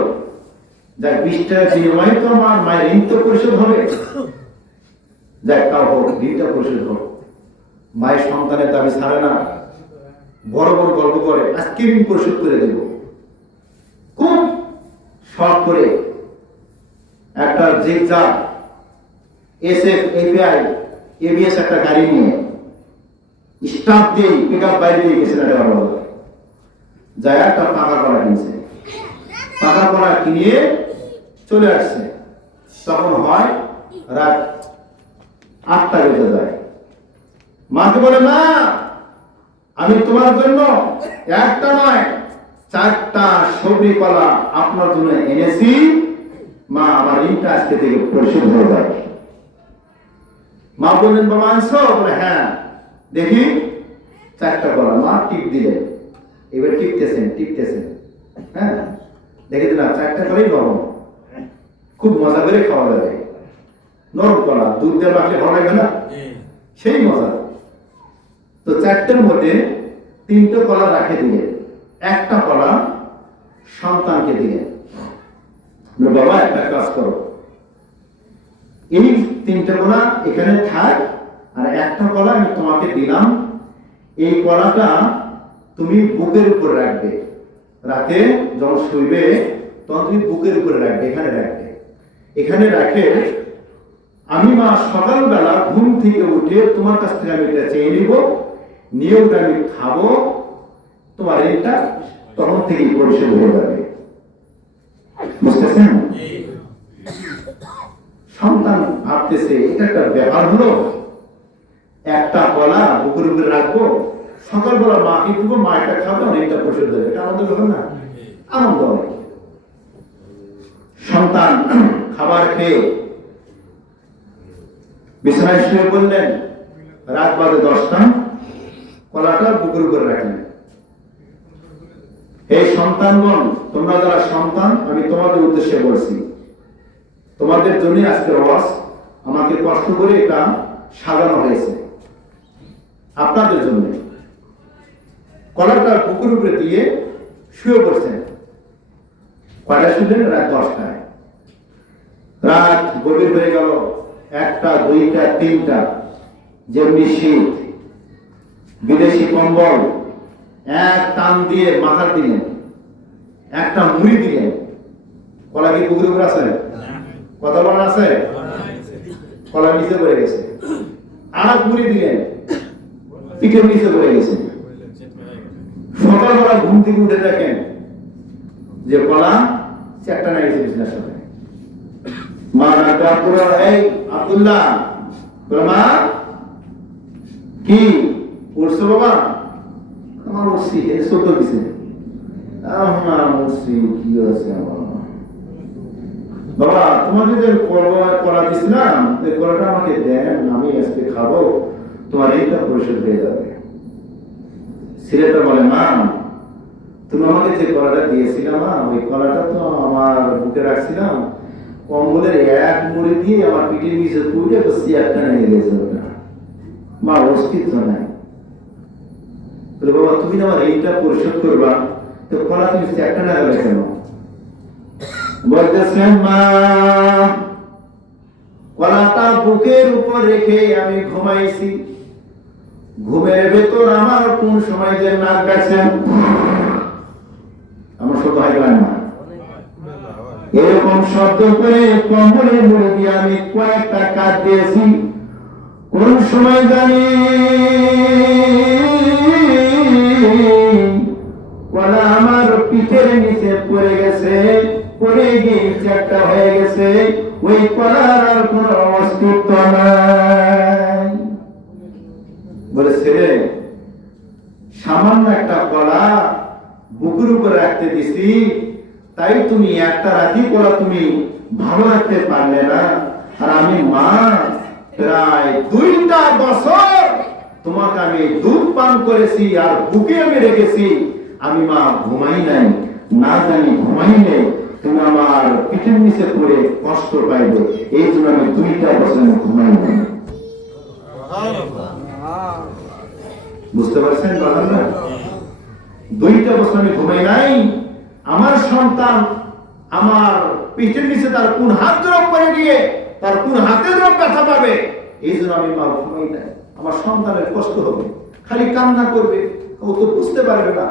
যাক 20 টাকা বিনিময়ে তো আমার মায়ের ঋণ তো পরিশোধ হবে, যাক তাও হোক, ঋণটা পরিশোধ হোক। মায়ের সন্তানের দাবি ছাড়ে না, বড় বড় গল্প করে আজকে ঋণ পরিশোধ করে দেব। খুব শখ করে একটা জিগজাগ এসএফ এপিআই এবিএস একটা গাড়ি নিয়ে স্টাফ দিয়ে পিকআপ বাইরে দিয়ে গেছে, যায় একটা পাকা করা কিনছে, পাকা করা কিনে চলে আসছে। তখন হয় রাত 8টা বেজে যায়। মাকে বলে, মা আমি তোমার জন্য একটা নয় 4টা সবরি কলা আপনার জন্য এনেছি, মা আমার ঋণটা আজকে থেকে পরিশোধ হয়ে যাবে। মা বললেন, বাবা আনছো? বলে হ্যাঁ। দেখি 4টা কলা। মা টিপ দিলেন, এবার টিপতেছেন, হ্যাঁ দেখে দিলাম 4টা কলাই নরম, খুব মজা করে খাওয়া যাবে, নরম কলা, দুধ দিয়ে রাখলে ভালো লাগবে না, সেই মজা। তো 4টার মধ্যে 3টা কলা রাখে দিলেন, একটা কলা সন্তানকে দিলেন। বাবা একটা কাজ করো, এই 3টা কলা এখানে থাক, আর একটা কলা আমি তোমাকে দিলাম, এই কলাটা তুমি বুকের উপর রাখবে, রাতে যখন শুইবে তখন তুমি বুকের উপরে রাখবে, এখানে রাখে আমি মা সকালবেলা ঘুম থেকে উঠে তোমার কাছ থেকে আমি এটা চেয়ে নিব, নিয়ে ওটা আমি খাবো, তোমার এটা তখন থেকেই পরিশোধ হয়ে যাবে। বুঝতেছেন? সন্তান ভাবতেছে এটা একটা ব্যাপার হলো, একটা কলা বুকের উপরে রাখবো, সকালবেলা মাকে দিব, মা এটা খাবে, অনেকটা পরিশোধ হবে, এটা আনন্দ হবে না? আনন্দ হবে। সন্তান খাবার খেয়ে বিছানায় শুয়ে পড়লেন, রাত বাজে 10টা, কলাটা বুকের উপরে রাখলেন। এই সন্তানগণ, তোমরা যারা সন্তান, আমি তোমাদের উদ্দেশ্যে বলছি, তোমাদের জন্য আজকের ওয়াজ, আমাকে কষ্ট করে এটা সাজানো হয়েছে আপনাদের জন্য। কলাটা বুকের উপরে দিয়ে শুয়ে পড়ছেন। কয়টা শুনলেন? রাত 10টায়। রাত গভীর হয়ে গেল, 1টা 2টা 3টা, যেমনি শীত, বিদেশি কম্বল এক টান দিয়ে মাথা দিলেন, একটা মুড়ি দিলেন। কলা কি বুকের উপরে আছে? কথা বলার আছে? কলা নিচে পড়ে গেছে। আর মুড়ি দিলেন, পিঠের নিচে পড়ে গেছে। সকালবেলা ঘুম থেকে উঠে দেখেন যে কলা 4টা না গেছে বিছানার সাথে। মা ডাকতে, এই আব্দুল্লাহ, মা কি পড়ছো বাবা? আমার উঠছি, ছোট দিছে, কি আছে আমার বাবা, তোমাকে যে কলা দিছিলাম, ওই কলাটা আমাকে দেন, আমি আজকে খাবো, তোমার এইটা পরিশোধ হয়ে যাবে। ছেলেটা বলে, মা তুমি আমাকে যে কলাটা দিয়েছিলাম, মা ওই কলাটা তো আমার বুকে রাখছিলাম, কম্বলের এক মুড়ি দিয়ে আমার পিঠের নিচে তুলে একটা নিয়ে গেছে, মা অস্তিত্ব নাই। বাবা তুমি আমার এইটা পরিশোধ করবা, তো কলা তুমি একটা না গেলে কেন? বলতেছেন, মা কলাটা বুকের উপর রেখে আমি ঘুমাইছি, ঘুমের ভেতর আমার কোন সময় যে নাক ডাকছেন, আমার শব্দ হয় না, এরকম শব্দ করে কম্বলের মুড়ি দিয়ে আমি কয়েকটা কাজ দিয়েছি। কোন সময় জানি কলা আমার পিঠের নিচে পড়ে গেছে, পড়ে গিয়ে 4টা হয়ে গেছে, ওই কলার আর কোন অস্তিত্ব নাই। বলে, ছেলে সামান্য একটা কলা বুকের উপরে রাখতে দিছি, তাই তুমি একটা রাতি কলা তুমি ভালো রাখতে পারলে না, আর আমি মা প্রায় 2টা বছর তোমাকে আমি দুধ পান করেছি আর বুকে আমি রেখেছি, আমি মা ঘুমাই নাই, না জানি ঘুমাইলে তুমি আমার পিঠের নিচে পড়ে কষ্ট পাইবে, এই জন্য আমি 2টা বছর ঘুমাই নাই। বুঝতে পারছেন? 2টা বছর আমি ঘুমাই নাই, আমার সন্তান আমার পিঠের নিচে তার কোন হাত দ্রব করে গিয়ে তার কোন হাতে দ্রব ব্যথা পাবে, এই জন্য আমি মা ঘুমাই নাই। আমার সন্তানের কষ্ট হবে, খালি কান্না করবে, ও তো বুঝতে পারবে না,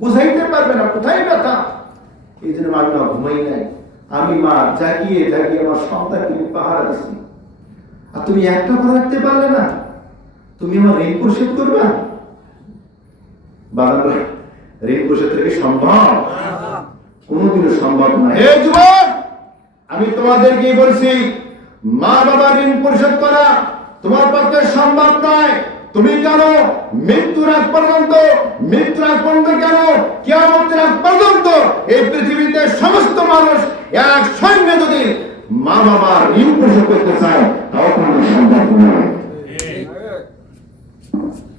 বুঝাইতে পারবে না কোথায় ব্যথা, এই জন্য আমি মা ঘুমাই নাই। আমি মা জাগিয়ে জাগিয়ে আমার সন্তানকে পাহারা দিচ্ছি। আর তুমি একটা কথা রাখতে পারলে না, তুমি আমার ঋণ পরিশোধ করবে? বাবা, ঋণ পরিশোধ থেকে সম্ভব? কোনোদিনও সম্ভব না। হে যুবক, আমি তোমাদেরকে বলছি, মা বাবা ঋণ পরিশোধ করা তোমার পক্ষে সম্ভব নয়। তুমি কেন মৃত্যুর আগ পর্যন্ত কেন কিয়ামতের আগ পর্যন্ত এই পৃথিবীতে সমস্ত মানুষ এক সঙ্গে যদি মা বাবার ঋণ পরিশোধ করতে চায়, তাও কোনো সম্ভব নয়।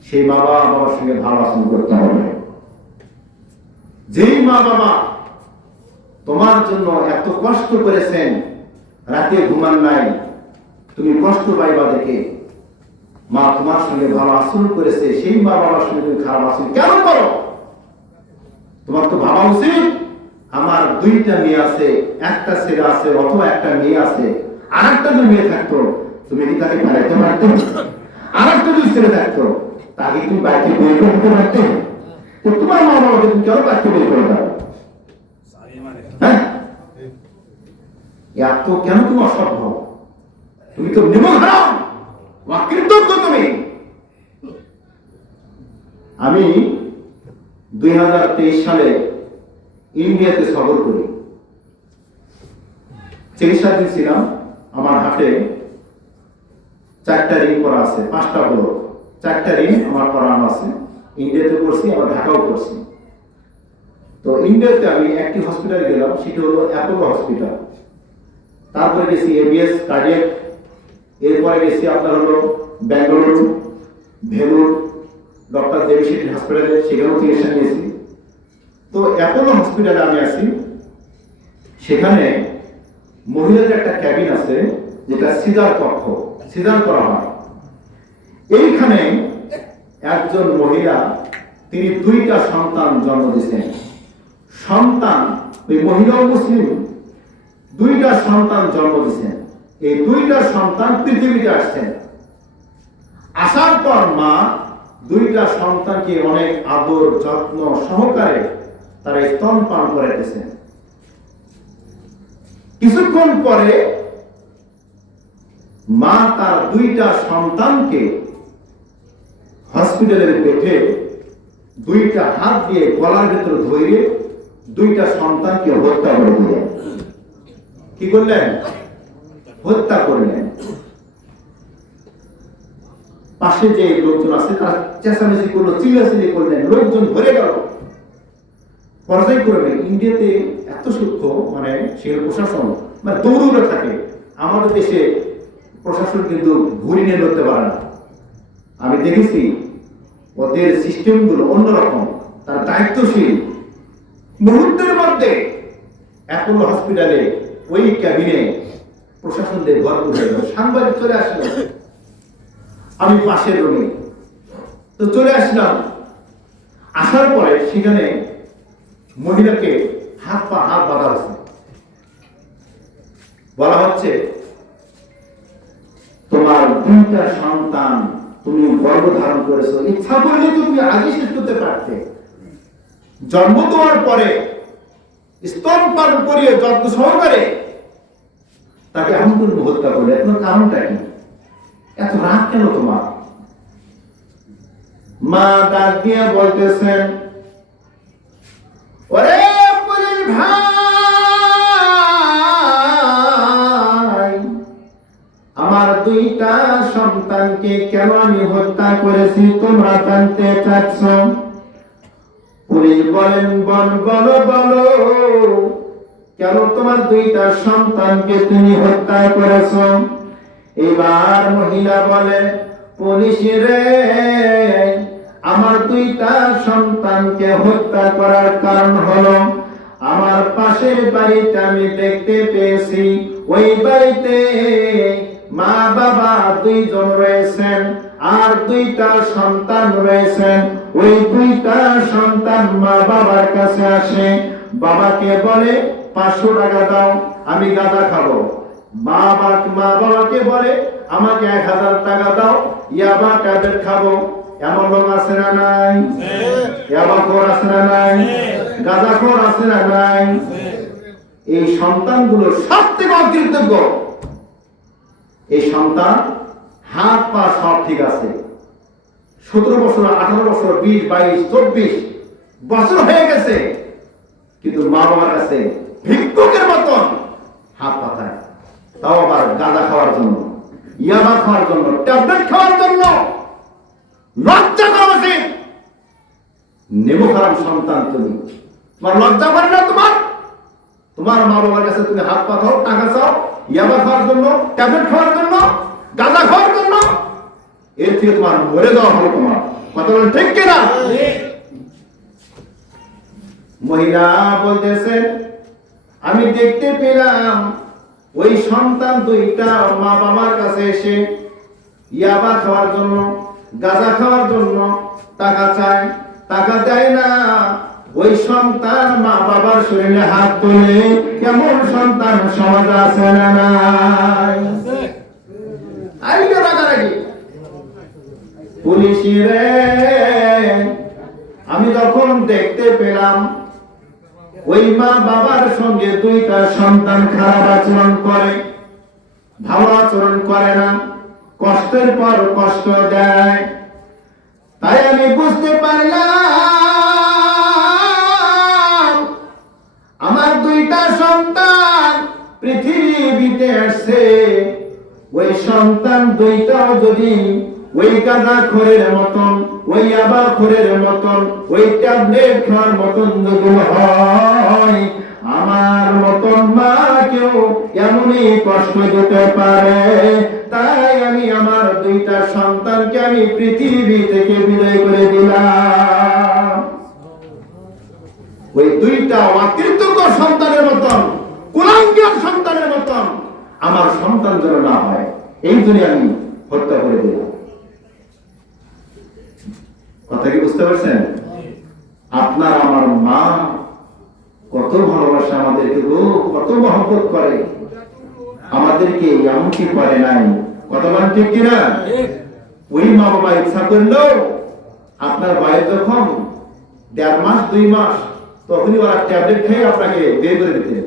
সেই মা বাবার সঙ্গে ভালো আচরণ করতে হবে। যেই মা বাবা তোমার জন্য এত কষ্ট করেছেন, রাতে ঘুমান নাই, তুমি কষ্ট পাইবা দেখে মা তোমার সঙ্গে ভালো আচরণ করেছে, সেই মা বাবার সঙ্গে তুমি খারাপ আচরণ কেন করো? তোমার তো ভাবা উচিত, আমার 2টা মেয়ে আছে, একটা ছেলে আছে অথবা একটা মেয়ে আছে, আর একটা যদি মেয়ে থাকতো তুমি কি তাকে ফেলাইতে পারতে? আর একটা যদি ছেলে থাকতো তাকে তুমি বাড়িতে বের করে দিতে পারতে? তো তোমার মা বাবাকে তুমি কেন বাড়িতে বের করে দাও? হ্যাঁ, এত কেন তুমি অসভ্য? তুমি তো নিমহারাম, অকৃতজ্ঞ তুমি। আমি 2023 সালে ইন্ডিয়াতে সফর করি। চিকিৎসাধীন ছিলাম। আমার হাতে 4টা রিং করা আছে, 5টা বড় 4টা রিং আমার করানো আছে। ইন্ডিয়াতে করছি, আবার ঢাকাও করছি। তো ইন্ডিয়াতে আমি একটি হসপিটালে গেলাম, সেটা হলো অ্যাপোলো হসপিটাল। তারপরে গেছি এবিএস কার্ডিয়াক, এরপরে গেছি আপনার হলো বেঙ্গালুরু, ভেলুর ডক্টর দেবশিটি হসপিটালে, সেখানেও চিকিৎসা নিয়েছি। তো অ্যাপোলো হসপিটালে আমি আছি, সেখানে মহিলাদের একটা ক্যাবিন আছে, যেটা সিজার কক্ষ, সিজার করা হয়। এইখানে একজন মহিলা, তিনি 2টা সন্তান জন্ম দিয়েছেন। সন্তান, ওই মহিলাও মুসলিম, 2টা সন্তান জন্ম দিয়েছেন। এই 2টা সন্তান পৃথিবীতে আসছেন। আসার পর মা 2টা সন্তানকে অনেক আদর যত্ন সহকারে তারা স্তনপান করাইতেছেন। কিছুক্ষণ পরে মা তার 2টা সন্তানকে হসপিটালের বেডে 2টা হাত দিয়ে গলার ভেতর ধরে 2টা সন্তানকে হত্যা করে দিলেন। কি করলেন? হত্যা করলেন। পাশে যে লোকজন আছে তারা চেঁচামেচি করলো, চিল্লাচিল্লি করলেন, লোকজন ধরে গেল। পর্যায় করবে ইন্ডিয়াতে এত সূক্ষ্ম, মানে সেখানে প্রশাসন মানে দৌড়ে থাকে। আমাদের দেশে প্রশাসন কিন্তু ঘুরি নিয়ে ধরতে পারে না। আমি দেখেছি ওদের সিস্টেমগুলো অন্যরকম, তারা দায়িত্বশীল। মুহূর্তের মধ্যে অ্যাপোলো হসপিটালে ওই ক্যাবিনে প্রশাসনদের ভরপুর হয়ে গেল। সাংবাদিক চলে আসলো, আমি পাশের রুমে তো চলে আসলাম। আসার পরে সেখানে মহিলাকে হাত বাঁধা হচ্ছে। বলা হচ্ছে, তোমার 2টা সন্তান তুমি গর্ভধারণ করেছো, ইচ্ছা করলে তুমি আগে শেষ করতে পারতে। জন্ম দেওয়ার পরে স্তনপান করিয়ে যত্ন সহকারে তাকে এমন করে হত্যা করলে, এত কারণটা কি? এত রাগ কেন তোমার? মা ডাক দিয়ে বলতেছেন, ওরে পুলিশ ভাই, আমার 2টা সন্তানকে কেন আমি হত্যা করেছি তোমরা জানতে চাচ্ছ? পুলিশ বলেন, বলো বলো, কেন তোমার 2টা সন্তানকে তুমি হত্যা করেছ? এবার মহিলা বলে, পুলিশ রে, আমার 2টা সন্তানকে হত্যা করার কারণ হলো আমার পাশের বাড়িতে আমি দেখতে পেয়েছি, ওই বাড়িতে মা বাবা 2 জন রয়েছেন আর 2টা সন্তান রয়েছেন। ওই দুইটা সন্তান মা বাবার কাছে আসে, বাবাকে বলে 500 টাকা দাও, আমি গাঁজা খাবো। মা বাবাকে বলে আমাকে 1000 টাকা দাও, ইয়াবা ট্যাবলেট খাবো। এমন লোক আছে না নাই? ইয়াবাখোর আছে না নাই? গাঁজাখোর আছে না নাই? এই সন্তানগুলো সবথেকে অকৃতজ্ঞ। এই সন্তান হাত পা সব ঠিক আছে, 17 বছর 18 বছর 20 22 24 বছর হয়ে গেছে, কিন্তু মা বাবার কাছে ভিক্ষুকের মতন হাত পাতায়, তাও আবার গাঁজা খাওয়ার জন্য, ইয়াবা খাওয়ার জন্য, ট্যাবলেট খাওয়ার জন্য। লজ্জা করা উচিত। নেবু হারাম সন্তান তুমি, তোমার লজ্জা করে না? তোমার মা বাবার কাছে তুমি হাত পাতাও, টাকা চাও, ইয়াবা খাওয়ার জন্য, ট্যাবলেট খাওয়ার জন্য, গাঁজা খাওয়ার জন্য। এর থেকে তোমার মরে যাওয়া হলো। তোমার কথা বলেন ঠিক কিনা? মহিলা বলতেছে, আমি দেখতে পেলাম ওই সন্তান দুইটা মা বাবার কাছে এসে ইয়াবা খাওয়ার জন্য, গাঁজা খাওয়ার জন্য টাকা চায়, টাকা দেয় না। ওই সন্তান মা বাবার শরীরে হাত তোলে। কেমন সন্তান সমাজ আছে না নাই? পুলিশে আমি যখন দেখতে পেলাম ওই মা বাবার সঙ্গে দুইটা সন্তান খারাপ আচরণ করে, ভালো আচরণ করে না, কষ্টের পর কষ্ট দেয়, তাই আমি বুঝতে পারলাম আমার দুইটা সন্তান পৃথিবীতে আসছে। ওই সন্তান দুইটাও যদি ওই গাঁজাখোরের মতন, ওই ইয়াবাখোরের মতন, ওই ট্যাবলেট খাওয়ার মতন যদি হয়, আমার মতন মাকেও এমনই কষ্ট দিতে পারে। তাই আমি আমার দুইটা সন্তানকে আমি পৃথিবী থেকে বিদায় করে দিলাম। ওই দুইটা অকৃতজ্ঞ সন্তানের মতন, কুলাঙ্গার সন্তানের মতন আমার সন্তান যেন না হয়, এই জন্য আমি হত্যা করে দিলাম। কথা কি বুঝতে পারছেন? আপনার আমার মা কত ভালোবাসে আমাদেরকে, কত মহব্বত করে আমাদেরকে, এমনকি করে নাই। কথা বলেন ঠিক কিনা? ওই মা বাবা ইচ্ছা করলেও আপনার ভাইয়ের যখন 1.5 মাস 2 মাস, তখনই ওরা ট্যাবলেট খেয়ে আপনাকে বের করে দিতে।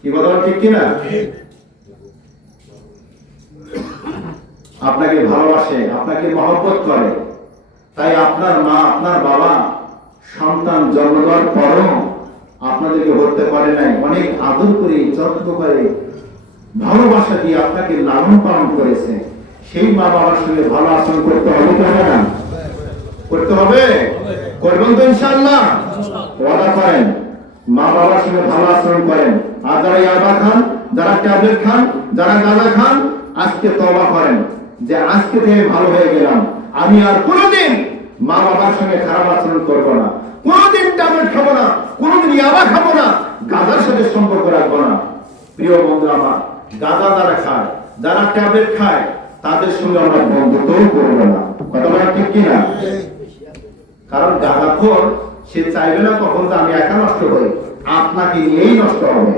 কি কথা বলেন ঠিক কিনা? আপনাকে ভালোবাসে, আপনাকে মহব্বত করে। তাই আপনার মা, আপনার বাবা সন্তান জন্ম দেওয়ার পরও আপনাদেরকে হত্যা করে নাই, অনেক আদর করে, যত্ন করে, ভালোবাসা দিয়ে আপনাকে লালন পালন করেছে। সেই মা বাবার সঙ্গে ভালো আচরণ করতে হবে কি হবে না? করতে হবে। করবেন তো ইনশাআল্লাহ? ওয়াদা করেন মা বাবার সঙ্গে ভালো আচরণ করেন। আর যারা ইয়াবা খান, যারা ট্যাবলেট খান, যারা গাঁজা খান, আজকে তওবা করেন যে আজকে থেকে ভালো হয়ে গেলাম, আমি আর কোনোদিন মা বাবার সঙ্গে খারাপ আচরণ করবো না, কোনোদিন ট্যাবলেট খাবো না, কোনোদিন ইয়াবা খাবো না, গাঁজার সাথে সম্পর্ক রাখবো না। প্রিয় বন্ধু আমার, গাঁজা যারা খায়, যারা ট্যাবলেট খায়, তাদের সঙ্গে আমরা বন্ধুত্বও করবো না। কথা বলা ঠিক কিনা? কারণ গাঁজাখোর সে চাইবে না কখন যে আমি একা নষ্ট হই, আপনাকে নিয়েই নষ্ট হবে।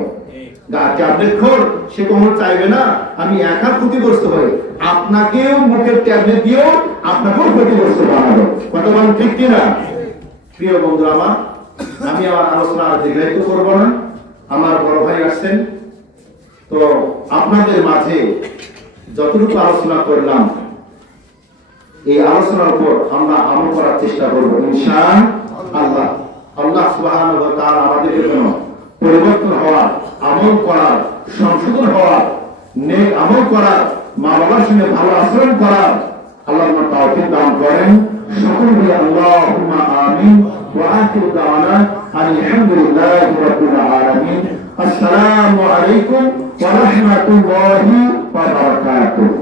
ট্যাবলেট খোর সে কখনো চাইবে না আমি একা ক্ষতিগ্রস্ত হই, আপনাকেও মুখের ট্যাবলেট দিয়েও আপনাকেও ক্ষতিগ্রস্ত বানাবে। কথা বলেন ঠিক কিনা? প্রিয় বন্ধু আমার, আমি আমার আলোচনা আর দীর্ঘায়িত করব না। আমার বড় ভাই আসছেন, তো আপনাদের মাঝে যতটুকু আলোচনা করলাম, এই আলোচনার উপর আমরা আমল করার চেষ্টা করব ইনশাআল্লাহ। আল্লাহ সুবহানাহু ওয়া তাআলা আমাদের জন্য পরিবর্তন হওয়ার, আমল করার, সংশোধন হওয়ার, নেক আমল করার, মা বাবার সঙ্গে ভালো আচরণ করার আল্লাহ তাওফিক দান করেন। সকলে আল্লাহুম্মা আমিন। ওয়া আখিরু দাওয়ানা আলহামদুলিল্লাহি রাব্বিল আলামিন। আসসালামু আলাইকুম ওয়া রাহমাতুল্লাহি ওয়া বারাকাতুহু।